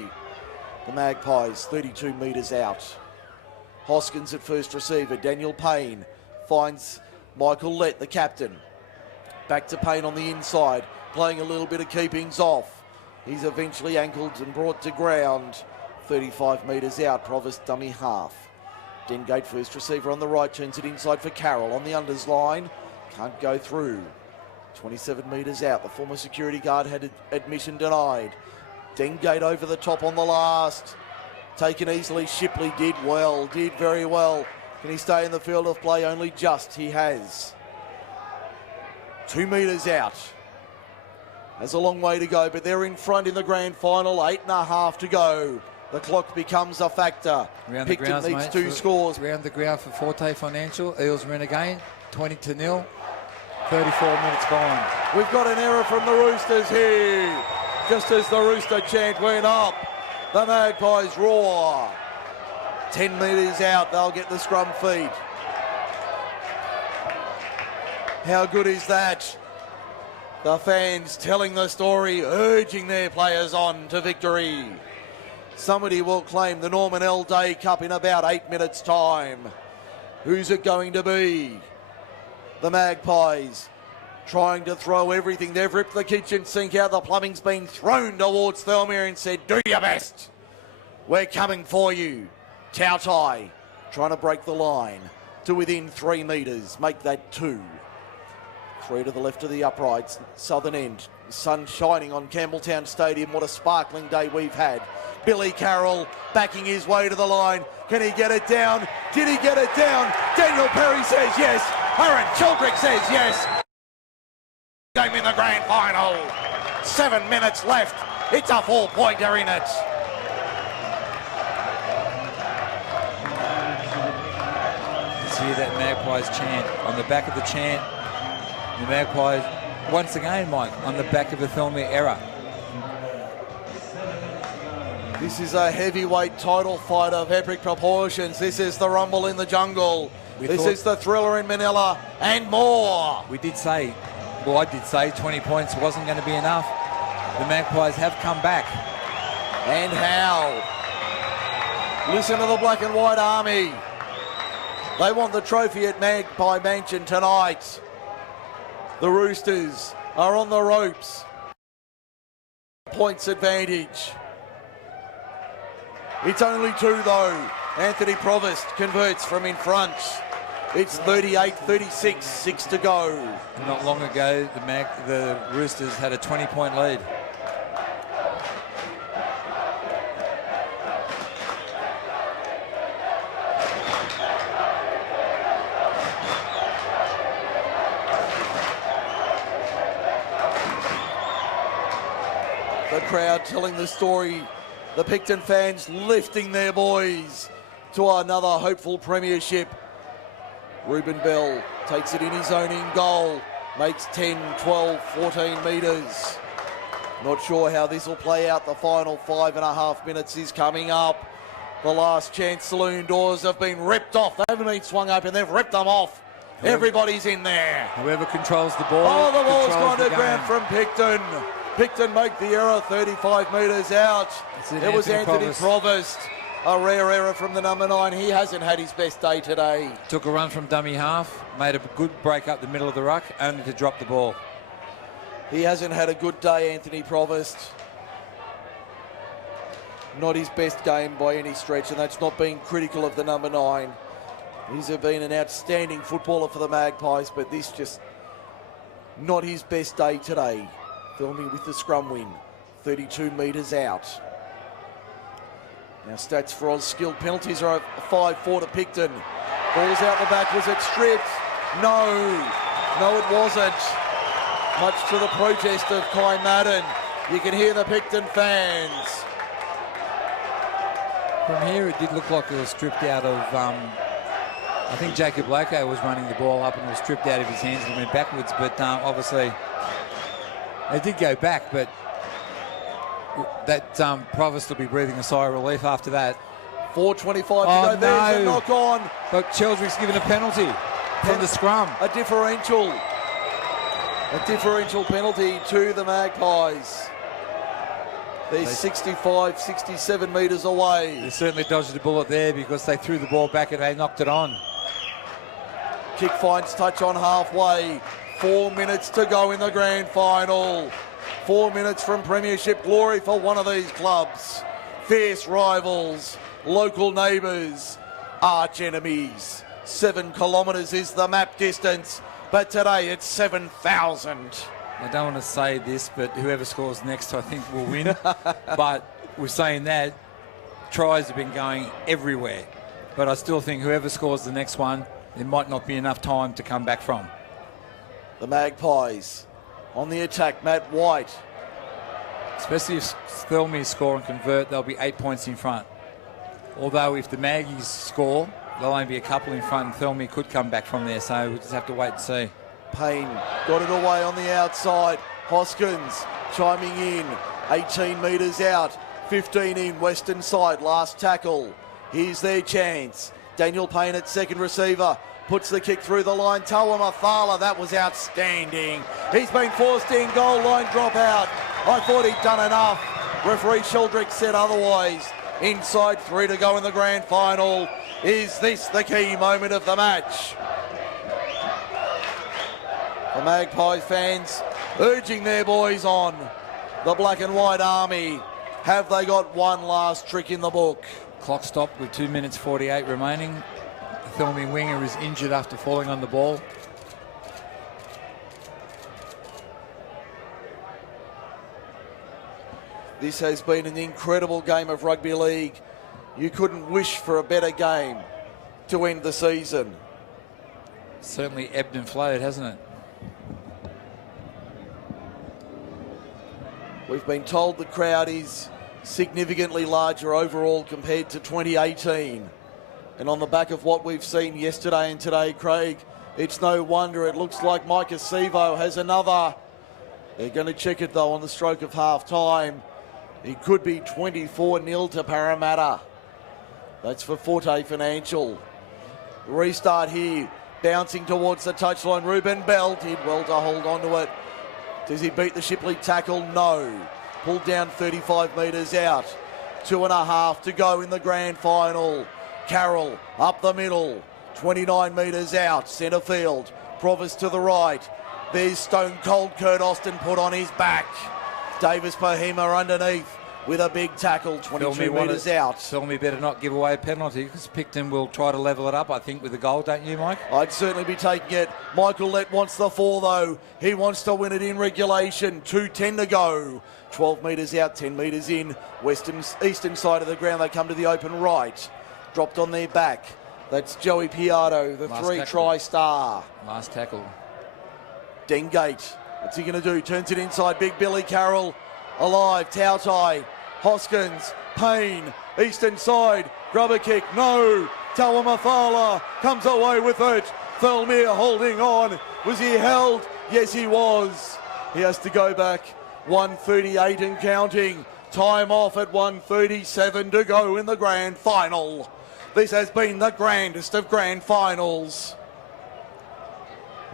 The Magpies 32 metres out. Hoskins at first receiver. Daniel Payne finds Michael Lett, the captain. Back to Payne on the inside, playing a little bit of keepings off. He's eventually ankled and brought to ground. 35 metres out, Provost dummy half. Dengate first receiver on the right, turns it inside for Carroll on the unders line. Can't go through. 27 metres out, the former security guard had admission denied. Dengate over the top on the last. Taken easily, Shipley did well, did very well. Can he stay in the field of play? Only just, he has. 2 metres out. Has a long way to go, but they're in front in the grand final. 8.5 to go. The clock becomes a factor. Picton needs 2 scores. Round the ground for Forte Financial. Eels win again, 20-0. 34 minutes gone. We've got an error from the Roosters here. Just as the Rooster chant went up, the Magpies roar. 10 metres out, they'll get the scrum feed. How good is that? The fans telling the story, urging their players on to victory. Somebody will claim the Norman L. Day Cup in about 8 minutes' time. Who's it going to be? The Magpies trying to throw everything. They've ripped the kitchen sink out. The plumbing's been thrown towards Thirlmere and said, do your best. We're coming for you. Tautai trying to break the line to within 3 metres. Make that 2. 3 to the left of the uprights, southern end. Sun shining on Campbelltown Stadium. What a sparkling day we've had. Billy Carroll backing his way to the line. Can he get it down? Did he get it down? Daniel Perry says yes. Aaron Childrick says yes. Game in the grand final. 7 minutes left. It's a 4-pointer in it. Let's hear that Magpies chant. On the back of the chant, the Magpies, once again, Mike, on the back of a Thirlmere error. This is a heavyweight title fight of epic proportions. This is the rumble in the jungle. This is the thriller in Manila and more. We did say, well, I did say 20 points wasn't going to be enough. The Magpies have come back. And how? Listen to the black and white army. They want the trophy at Magpie Mansion tonight. The Roosters are on the ropes. Points advantage. It's only 2 though. Anthony Provost converts from in front. It's 38-36, 6 to go. Not long ago, the Roosters had a 20-point lead. The crowd telling the story. The Picton fans lifting their boys to another hopeful premiership. Ruben Bell takes it in his own in goal. Makes 10, 12, 14 metres. Not sure how this will play out. The final 5.5 minutes is coming up. The last chance saloon doors have been ripped off. They haven't been swung open. They've ripped them off. Everybody's in there. Whoever controls the ball. Oh, the ball's gone to ground from Picton. Picton make the error 35 metres out. It was Anthony Provost. A rare error from the number 9. He hasn't had his best day today. Took a run from dummy half, made a good break up the middle of the ruck, only to drop the ball. He hasn't had a good day, Anthony Provost. Not his best game by any stretch, and that's not being critical of the number 9. He's been an outstanding footballer for the Magpies, but this just not his best day today. Thirlmere with the scrum win, 32 metres out. Now stats for Oz skilled. Penalties are 5-4 to Picton. Ball's out the back. Was it stripped? No. No, it wasn't. Much to the protest of Kai Madden. You can hear the Picton fans. From here, it did look like it was stripped out of... I think Jacob Loco was running the ball up and it was stripped out of his hands and went backwards. But obviously, it did go back, but... that Provost will be breathing a sigh of relief after that. 4:25 to go. There's a knock on. But Childrick's given a penalty from the scrum. A differential penalty to the Magpies. They're 65, 67 metres away. They certainly dodged the bullet there because they threw the ball back and they knocked it on. Kick finds touch on halfway. 4 minutes to go in the grand final. 4 minutes from premiership glory for one of these clubs. Fierce rivals, local neighbours, arch enemies. 7 kilometres is the map distance, but today it's 7,000. I don't want to say this, but whoever scores next, I think, will win. But we're saying that tries have been going everywhere. But I still think whoever scores the next one, there might not be enough time to come back from. The Magpies on the attack, Matt White. Especially if Thirlmere score and convert, they'll be 8 points in front. Although if the Maggies score, there'll only be a couple in front and Thirlmere could come back from there. So we'll just have to wait and see. Payne got it away on the outside. Hoskins chiming in. 18 metres out. 15 in, western side. Last tackle. Here's their chance. Daniel Payne at second receiver. Puts the kick through the line. Tawa Mathala, that was outstanding. He's been forced in. Goal line dropout. I thought he'd done enough. Referee Sheldrick said otherwise. Inside 3 to go in the grand final. Is this the key moment of the match? The Magpies fans urging their boys on. The black and white army. Have they got one last trick in the book? Clock stopped with 2 minutes 48 remaining. The Thirlmere winger is injured after falling on the ball. This has been an incredible game of rugby league. You couldn't wish for a better game to end the season. Certainly ebbed and flowed, hasn't it? We've been told the crowd is significantly larger overall compared to 2018. And on the back of what we've seen yesterday and today, Craig, it's no wonder it looks like Micah Sevo has another. They're going to check it, though, on the stroke of half-time. It could be 24-0 to Parramatta. That's for Forte Financial. Restart here. Bouncing towards the touchline. Ruben Bell did well to hold on to it. Does he beat the Shipley tackle? No. Pulled down 35 metres out. 2.5 to go in the grand final. Carroll up the middle. 29 metres out. Centre field. Provis to the right. There's Stone Cold Kurt Austin put on his back. Davis Pohima underneath with a big tackle. 22 metres out. Thirlmere better not give away a penalty because Picton will try to level it up, I think, with a goal, don't you, Mike? I'd certainly be taking it. Michael Lett wants the 4, though. He wants to win it in regulation. 2:10 to go. 12 metres out, 10 metres in. Eastern side of the ground, they come to the open right. Dropped on their back. That's Joey Piatto, the three-try star. Last tackle. Dengate. What's he going to do? Turns it inside. Big Billy Carroll alive. Tautai. Hoskins. Payne. Eastern side. Grubber kick. No. Tawamathala comes away with it. Thirlmere holding on. Was he held? Yes, he was. He has to go back. 1:38 and counting. Time off at 1:37 to go in the grand final. This has been the grandest of grand finals.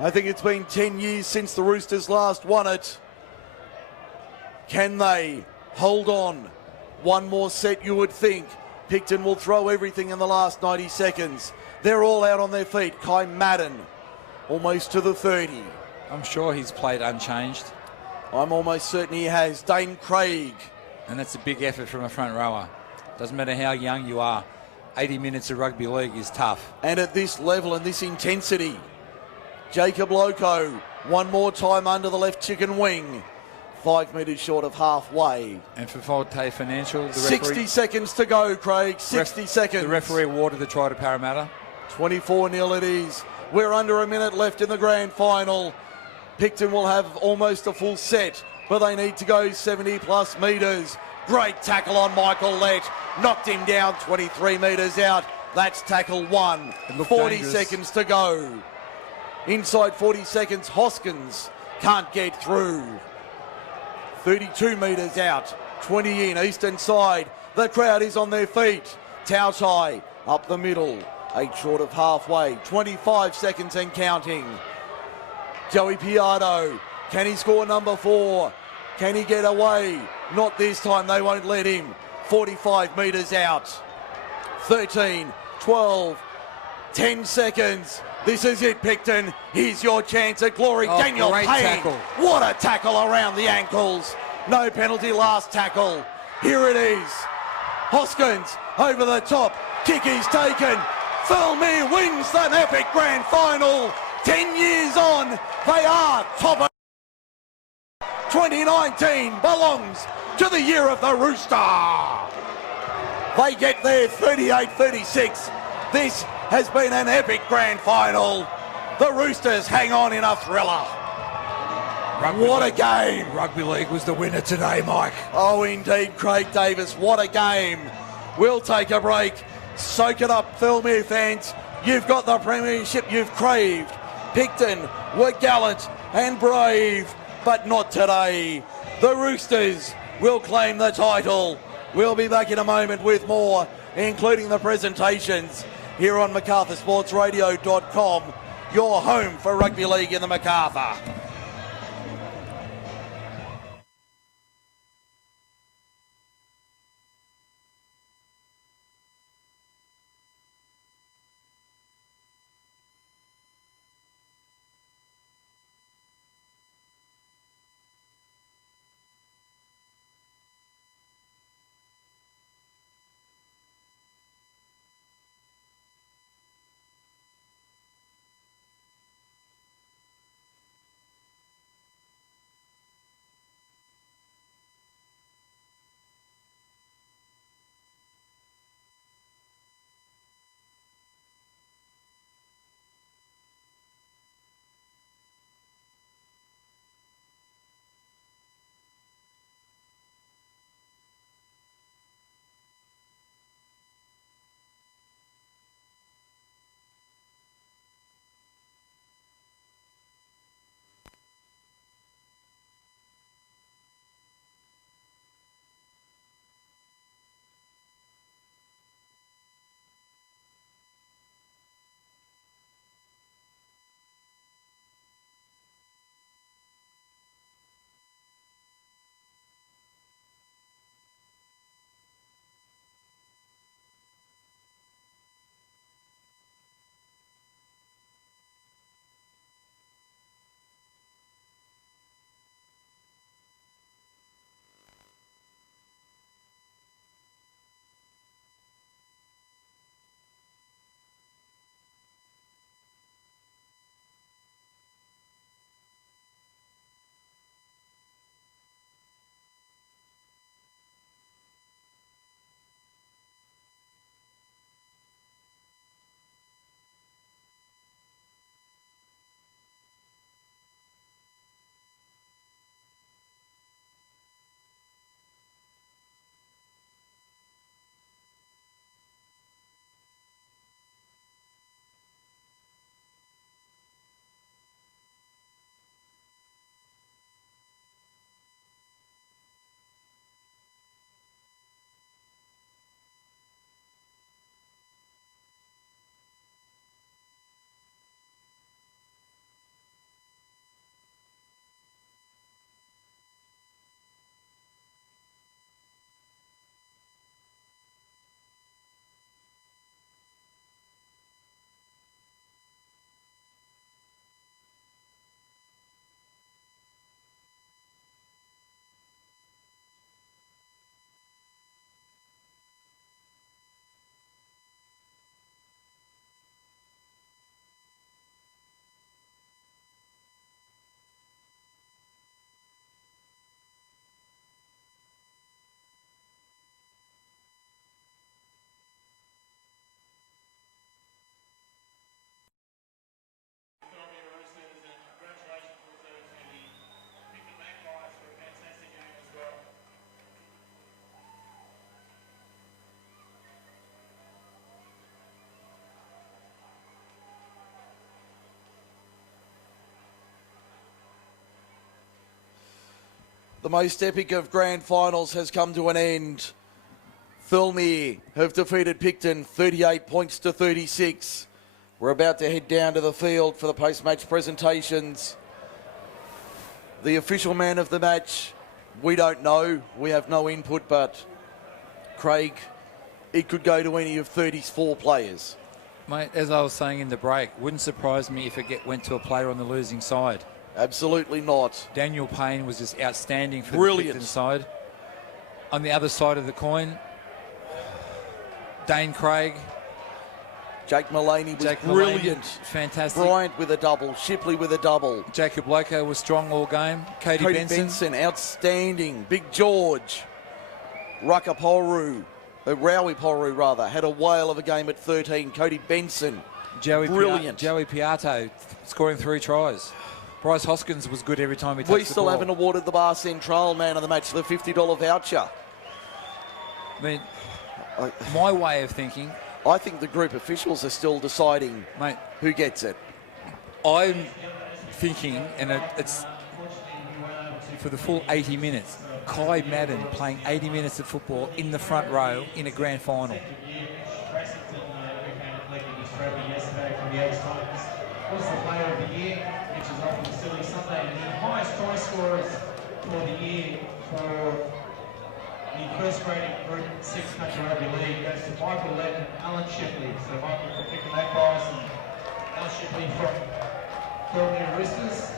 I think it's been 10 years since the Roosters last won it. Can they hold on? One more set, you would think. Picton will throw everything in the last 90 seconds. They're all out on their feet. Kai Madden, almost to the 30. I'm sure he's played unchanged. I'm almost certain he has. Dane Craig. And that's a big effort from a front rower. Doesn't matter how young you are. 80 minutes of rugby league is tough. And at this level and this intensity, Jacob Loco, one more time under the left chicken wing. 5 metres short of halfway. And for Forte Financial, the 60 seconds to go, Craig. 60 seconds. The referee awarded the try to Parramatta. 24-0 it is. We're under a minute left in the grand final. Picton will have almost a full set, but they need to go 70-plus metres. Great tackle on Michael Lett. Knocked him down 23 metres out. That's tackle 1. 40 dangerous. Seconds to go. Inside 40 seconds, Hoskins can't get through. 32 metres out, 20 in, eastern side. The crowd is on their feet. Tautai up the middle, 8 short of halfway. 25 seconds and counting. Joey Piatto, can he score number 4? Can he get away? Not this time, they won't let him. 45 metres out. 13, 12, 10 seconds. This is it, Picton. Here's your chance at glory. Daniel great Payne. tackle. What a tackle around the ankles. No penalty last tackle. Here it is. Hoskins over the top. Kick is taken. Thirlmere wins an epic grand final. 10 years on, they are top of 2019 belongs to the year of the Rooster. They get there 38-36. This has been an epic grand final. The Roosters hang on in a thriller. What a game. Rugby League was the winner today, Mike. Oh, indeed, Craig Davis. What a game. We'll take a break. Soak it up, Thirlmere fans. You've got the premiership you've craved. Picton were gallant and brave, but not today. The Roosters will claim the title. We'll be back in a moment with more, including the presentations here on MacArthurSportsRadio.com, your home for rugby league in the MacArthur. The most epic of grand finals has come to an end. Thirlmere have defeated Picton 38 points to 36. We're about to head down to the field for the post-match presentations. The official man of the match, We don't know. We have no input, but Craig, it could go to any of 34 players. Mate, as I was saying in the break, wouldn't surprise me if it went to a player on the losing side. Absolutely not. Daniel Payne was just outstanding for Brilliant. the Picton side. On the other side of the coin, Dane Craig. Jake Mullaney was brilliant. Fantastic. Bryant with a double. Shipley with a double. Jacob Loco was strong all game. Cody Benson. Outstanding. Big George. Rowie Poru, rather, had a whale of a game at 13. Cody Benson. Brilliant. Joey Piatto scoring 3 tries. Bryce Hoskins was good every time he touched the ball. We still haven't awarded the Bar Central man of the match the $50 voucher. I mean, my way of thinking... I think the group officials are still deciding, mate, who gets it. I'm thinking, and it's for the full 80 minutes, Kai Madden playing 80 minutes of football in the front row in a grand final. Was the player of the year, which is often a silly Sunday, and the highest try scorers for the year for the first grade group 6 country rugby league goes to Michael Lett and Alan Shipley. So Michael from Picton Magpies and Alan Shipley from Thirlmere Roosters.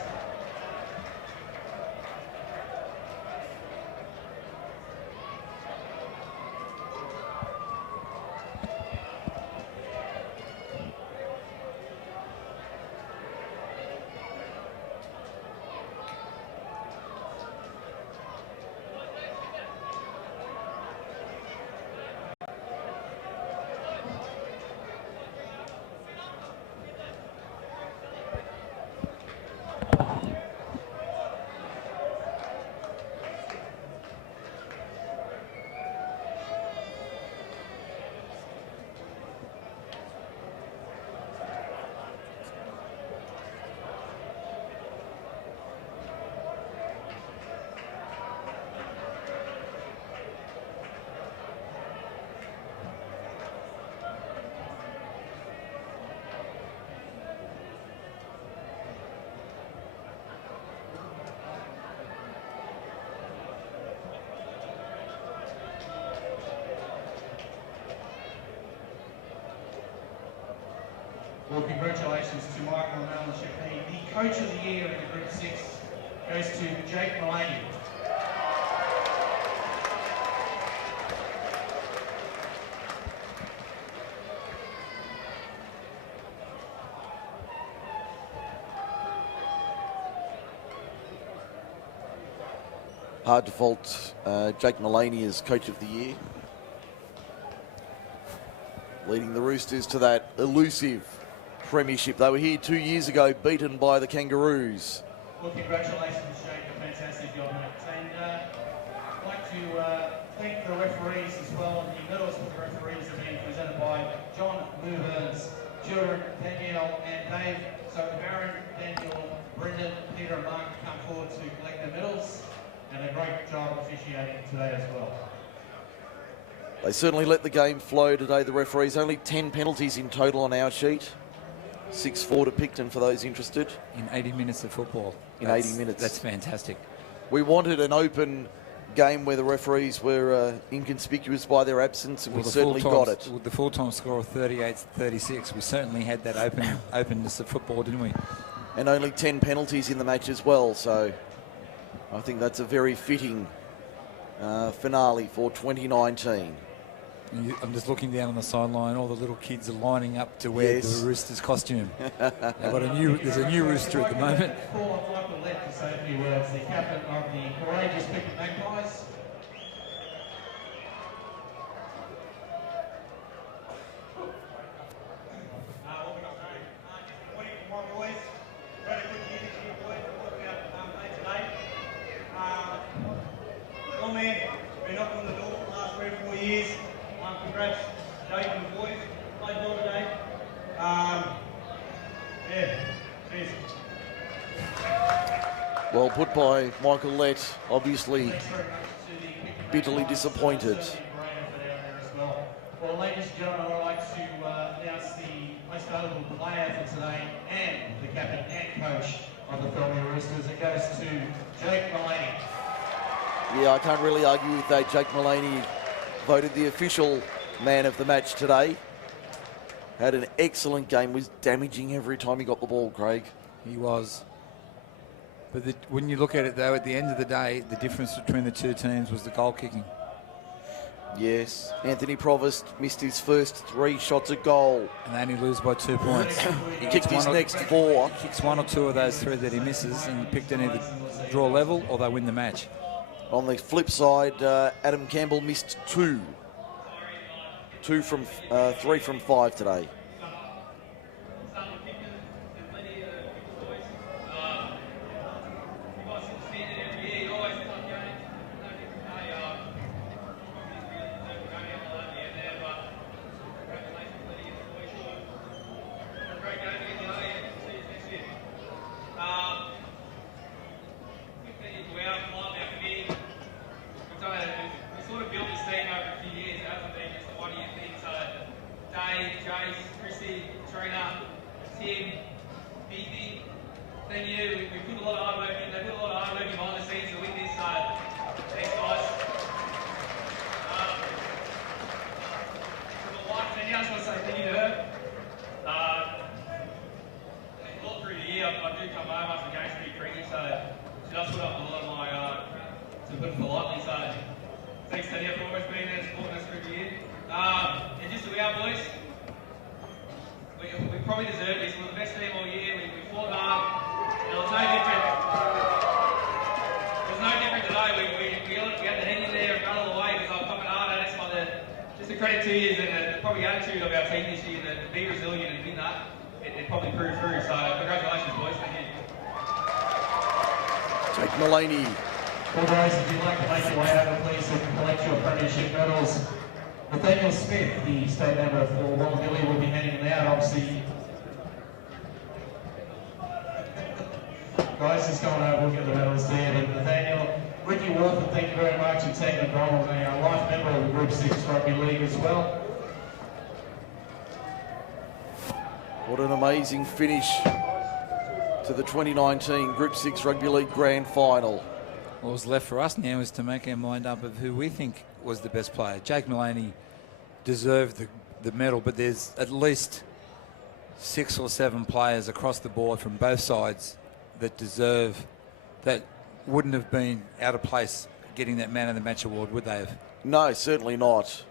Well, congratulations to Michael and Alan Shipley. The coach of the year of the Group 6 goes to Jake Mullaney. Hard to fault Jake Mullaney as coach of the year. Leading the Roosters to that elusive premiership. They were here 2 years ago, beaten by the Kangaroos. Well, congratulations, Jake. A fantastic job, mate. And I'd like to thank the referees as well. The medals for the referees are being presented by John Moovern's children, Danielle and Dave. So Aaron, Daniel, Brendan, Peter and Mark come forward to collect their medals. And a great job officiating today as well. They certainly let the game flow today, the referees. Only 10 penalties in total on our sheet. 6-4 to Picton for those interested. In 80 minutes of football. In 80 minutes. That's fantastic. We wanted an open game where the referees were inconspicuous by their absence, and we certainly got it. With the full-time score of 38-36, we certainly had that openness of football, didn't we? And only 10 penalties in the match as well, so I think that's a very fitting finale for 2019. I'm just looking down on the sideline. All the little kids are lining up to wear the Roosters costume. There's a new Rooster at the moment. Call on Michael Lett to say a few words, the captain of the courageous Picton Magpies. Been up on the door for the last 3 or 4 years. Congrats, Jake and the boys. Played well today. Cheers. Well put by Michael Lett, obviously bitterly disappointed. Well, ladies and gentlemen, I'd like to announce the most valuable player for today and the captain and coach of the Thirlmere Roosters. It goes to Jake Mullaney. Yeah, I can't really argue with that. Jake Mullaney voted the official man of the match today. Had an excellent game, was damaging every time he got the ball, Craig. He was. But when you look at it, though, at the end of the day, the difference between the two teams was the goal kicking. Yes, Anthony Provost missed his first 3 shots at goal. And they only lose by 2 points. He kicked his next 4. He kicks 1 or 2 of those 3 that he misses, and Picton either draw level or they win the match. On the flip side, Adam Campbell missed 2. 3 from 5 today. Jake Mullaney. Well, guys, if you'd like to make your way over, please, and collect your premiership medals. Nathaniel Smith, the state member for Wongamilly, will be handing them out, obviously. Guys, just going over, we'll get the medals there. But Nathaniel, Ricky Warford, thank you very much, and Ted McDonald, a life member of the Group 6 Rugby League as well. What an amazing finish to the 2019 Group 6 Rugby League Grand Final. What was left for us now is to make our mind up of who we think was the best player. Jake Mullaney deserved the medal, but there's at least 6 or 7 players across the board from both sides that wouldn't have been out of place getting that man of the match award, would they have? No, certainly not.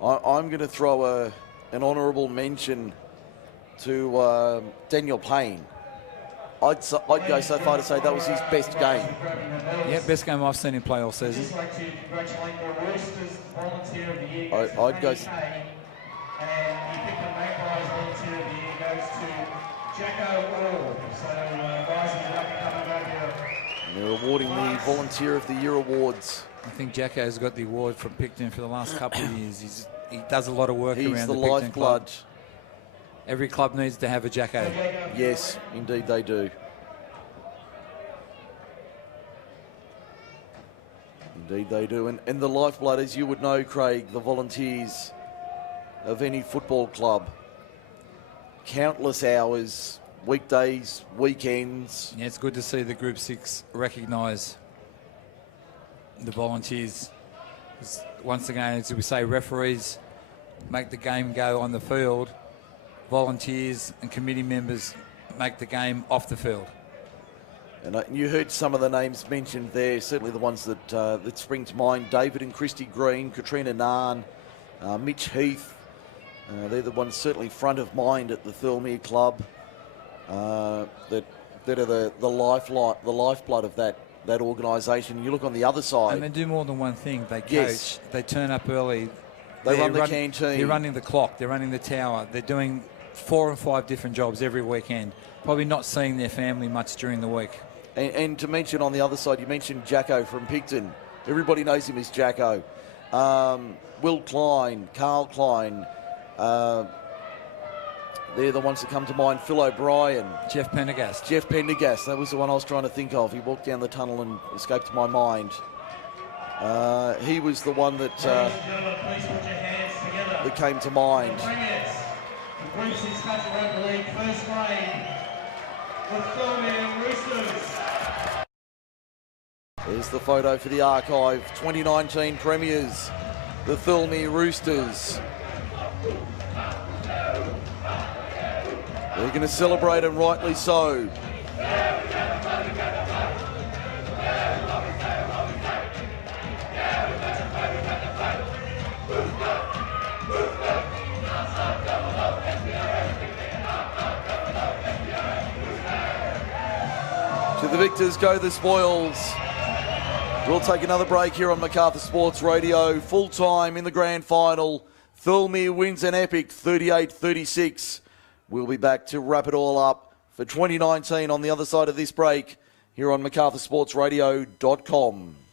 I'm going to throw an honourable mention to Daniel Payne. I'd go so far to say that was his best game. Yeah, best game I've seen him play all season. I'd just like to congratulate the Roosters Volunteer of the Year. I'd go. And the Picton Magpies Volunteer of the Year goes to Jacko Orr. So, guys, if you'd like to come over here. They're awarding the Volunteer of the Year awards. I think Jacko's got the award from Picton for the last couple of years. He does a lot of work He's around the the Picton lifeblood. club. Every club needs to have a Jacko. Yes, indeed they do. Indeed they do. And the lifeblood, as you would know, Craig, the volunteers of any football club. Countless hours, weekdays, weekends. Yeah, it's good to see the Group 6 recognise the volunteers. Once again, as we say, referees make the game go on the field. Volunteers and committee members make the game off the field. And you heard some of the names mentioned there, certainly the ones that spring to mind. David and Christy Green, Katrina Narn, Mitch Heath. They're the ones certainly front of mind at the Thirlmere club that are the lifeblood of that organisation. You look on the other side. And they do more than one thing. They coach, yes. They turn up early. They run the canteen. They're running the clock. They're running the tower. They're doing 4 and 5 different jobs every weekend. Probably not seeing their family much during the week. And to mention on the other side, you mentioned Jacko from Picton. Everybody knows him as Jacko. Will Klein, Carl Klein. They're the ones that come to mind. Phil O'Brien. Jeff Pendergast. Jeff Pendergast. That was the one I was trying to think of. He walked down the tunnel and escaped my mind. He was the one that came to mind. The Group 6 Country Rugby League first grade with Thirlmere Roosters. There's the photo for the archive. 2019 premiers, the Thirlmere Roosters. They're going to celebrate, and rightly so. To the victors go the spoils. We'll take another break here on Macarthur Sports Radio. Full time in the grand final. Thirlmere wins an epic 38-36. We'll be back to wrap it all up for 2019 on the other side of this break here on MacArthurSportsRadio.com.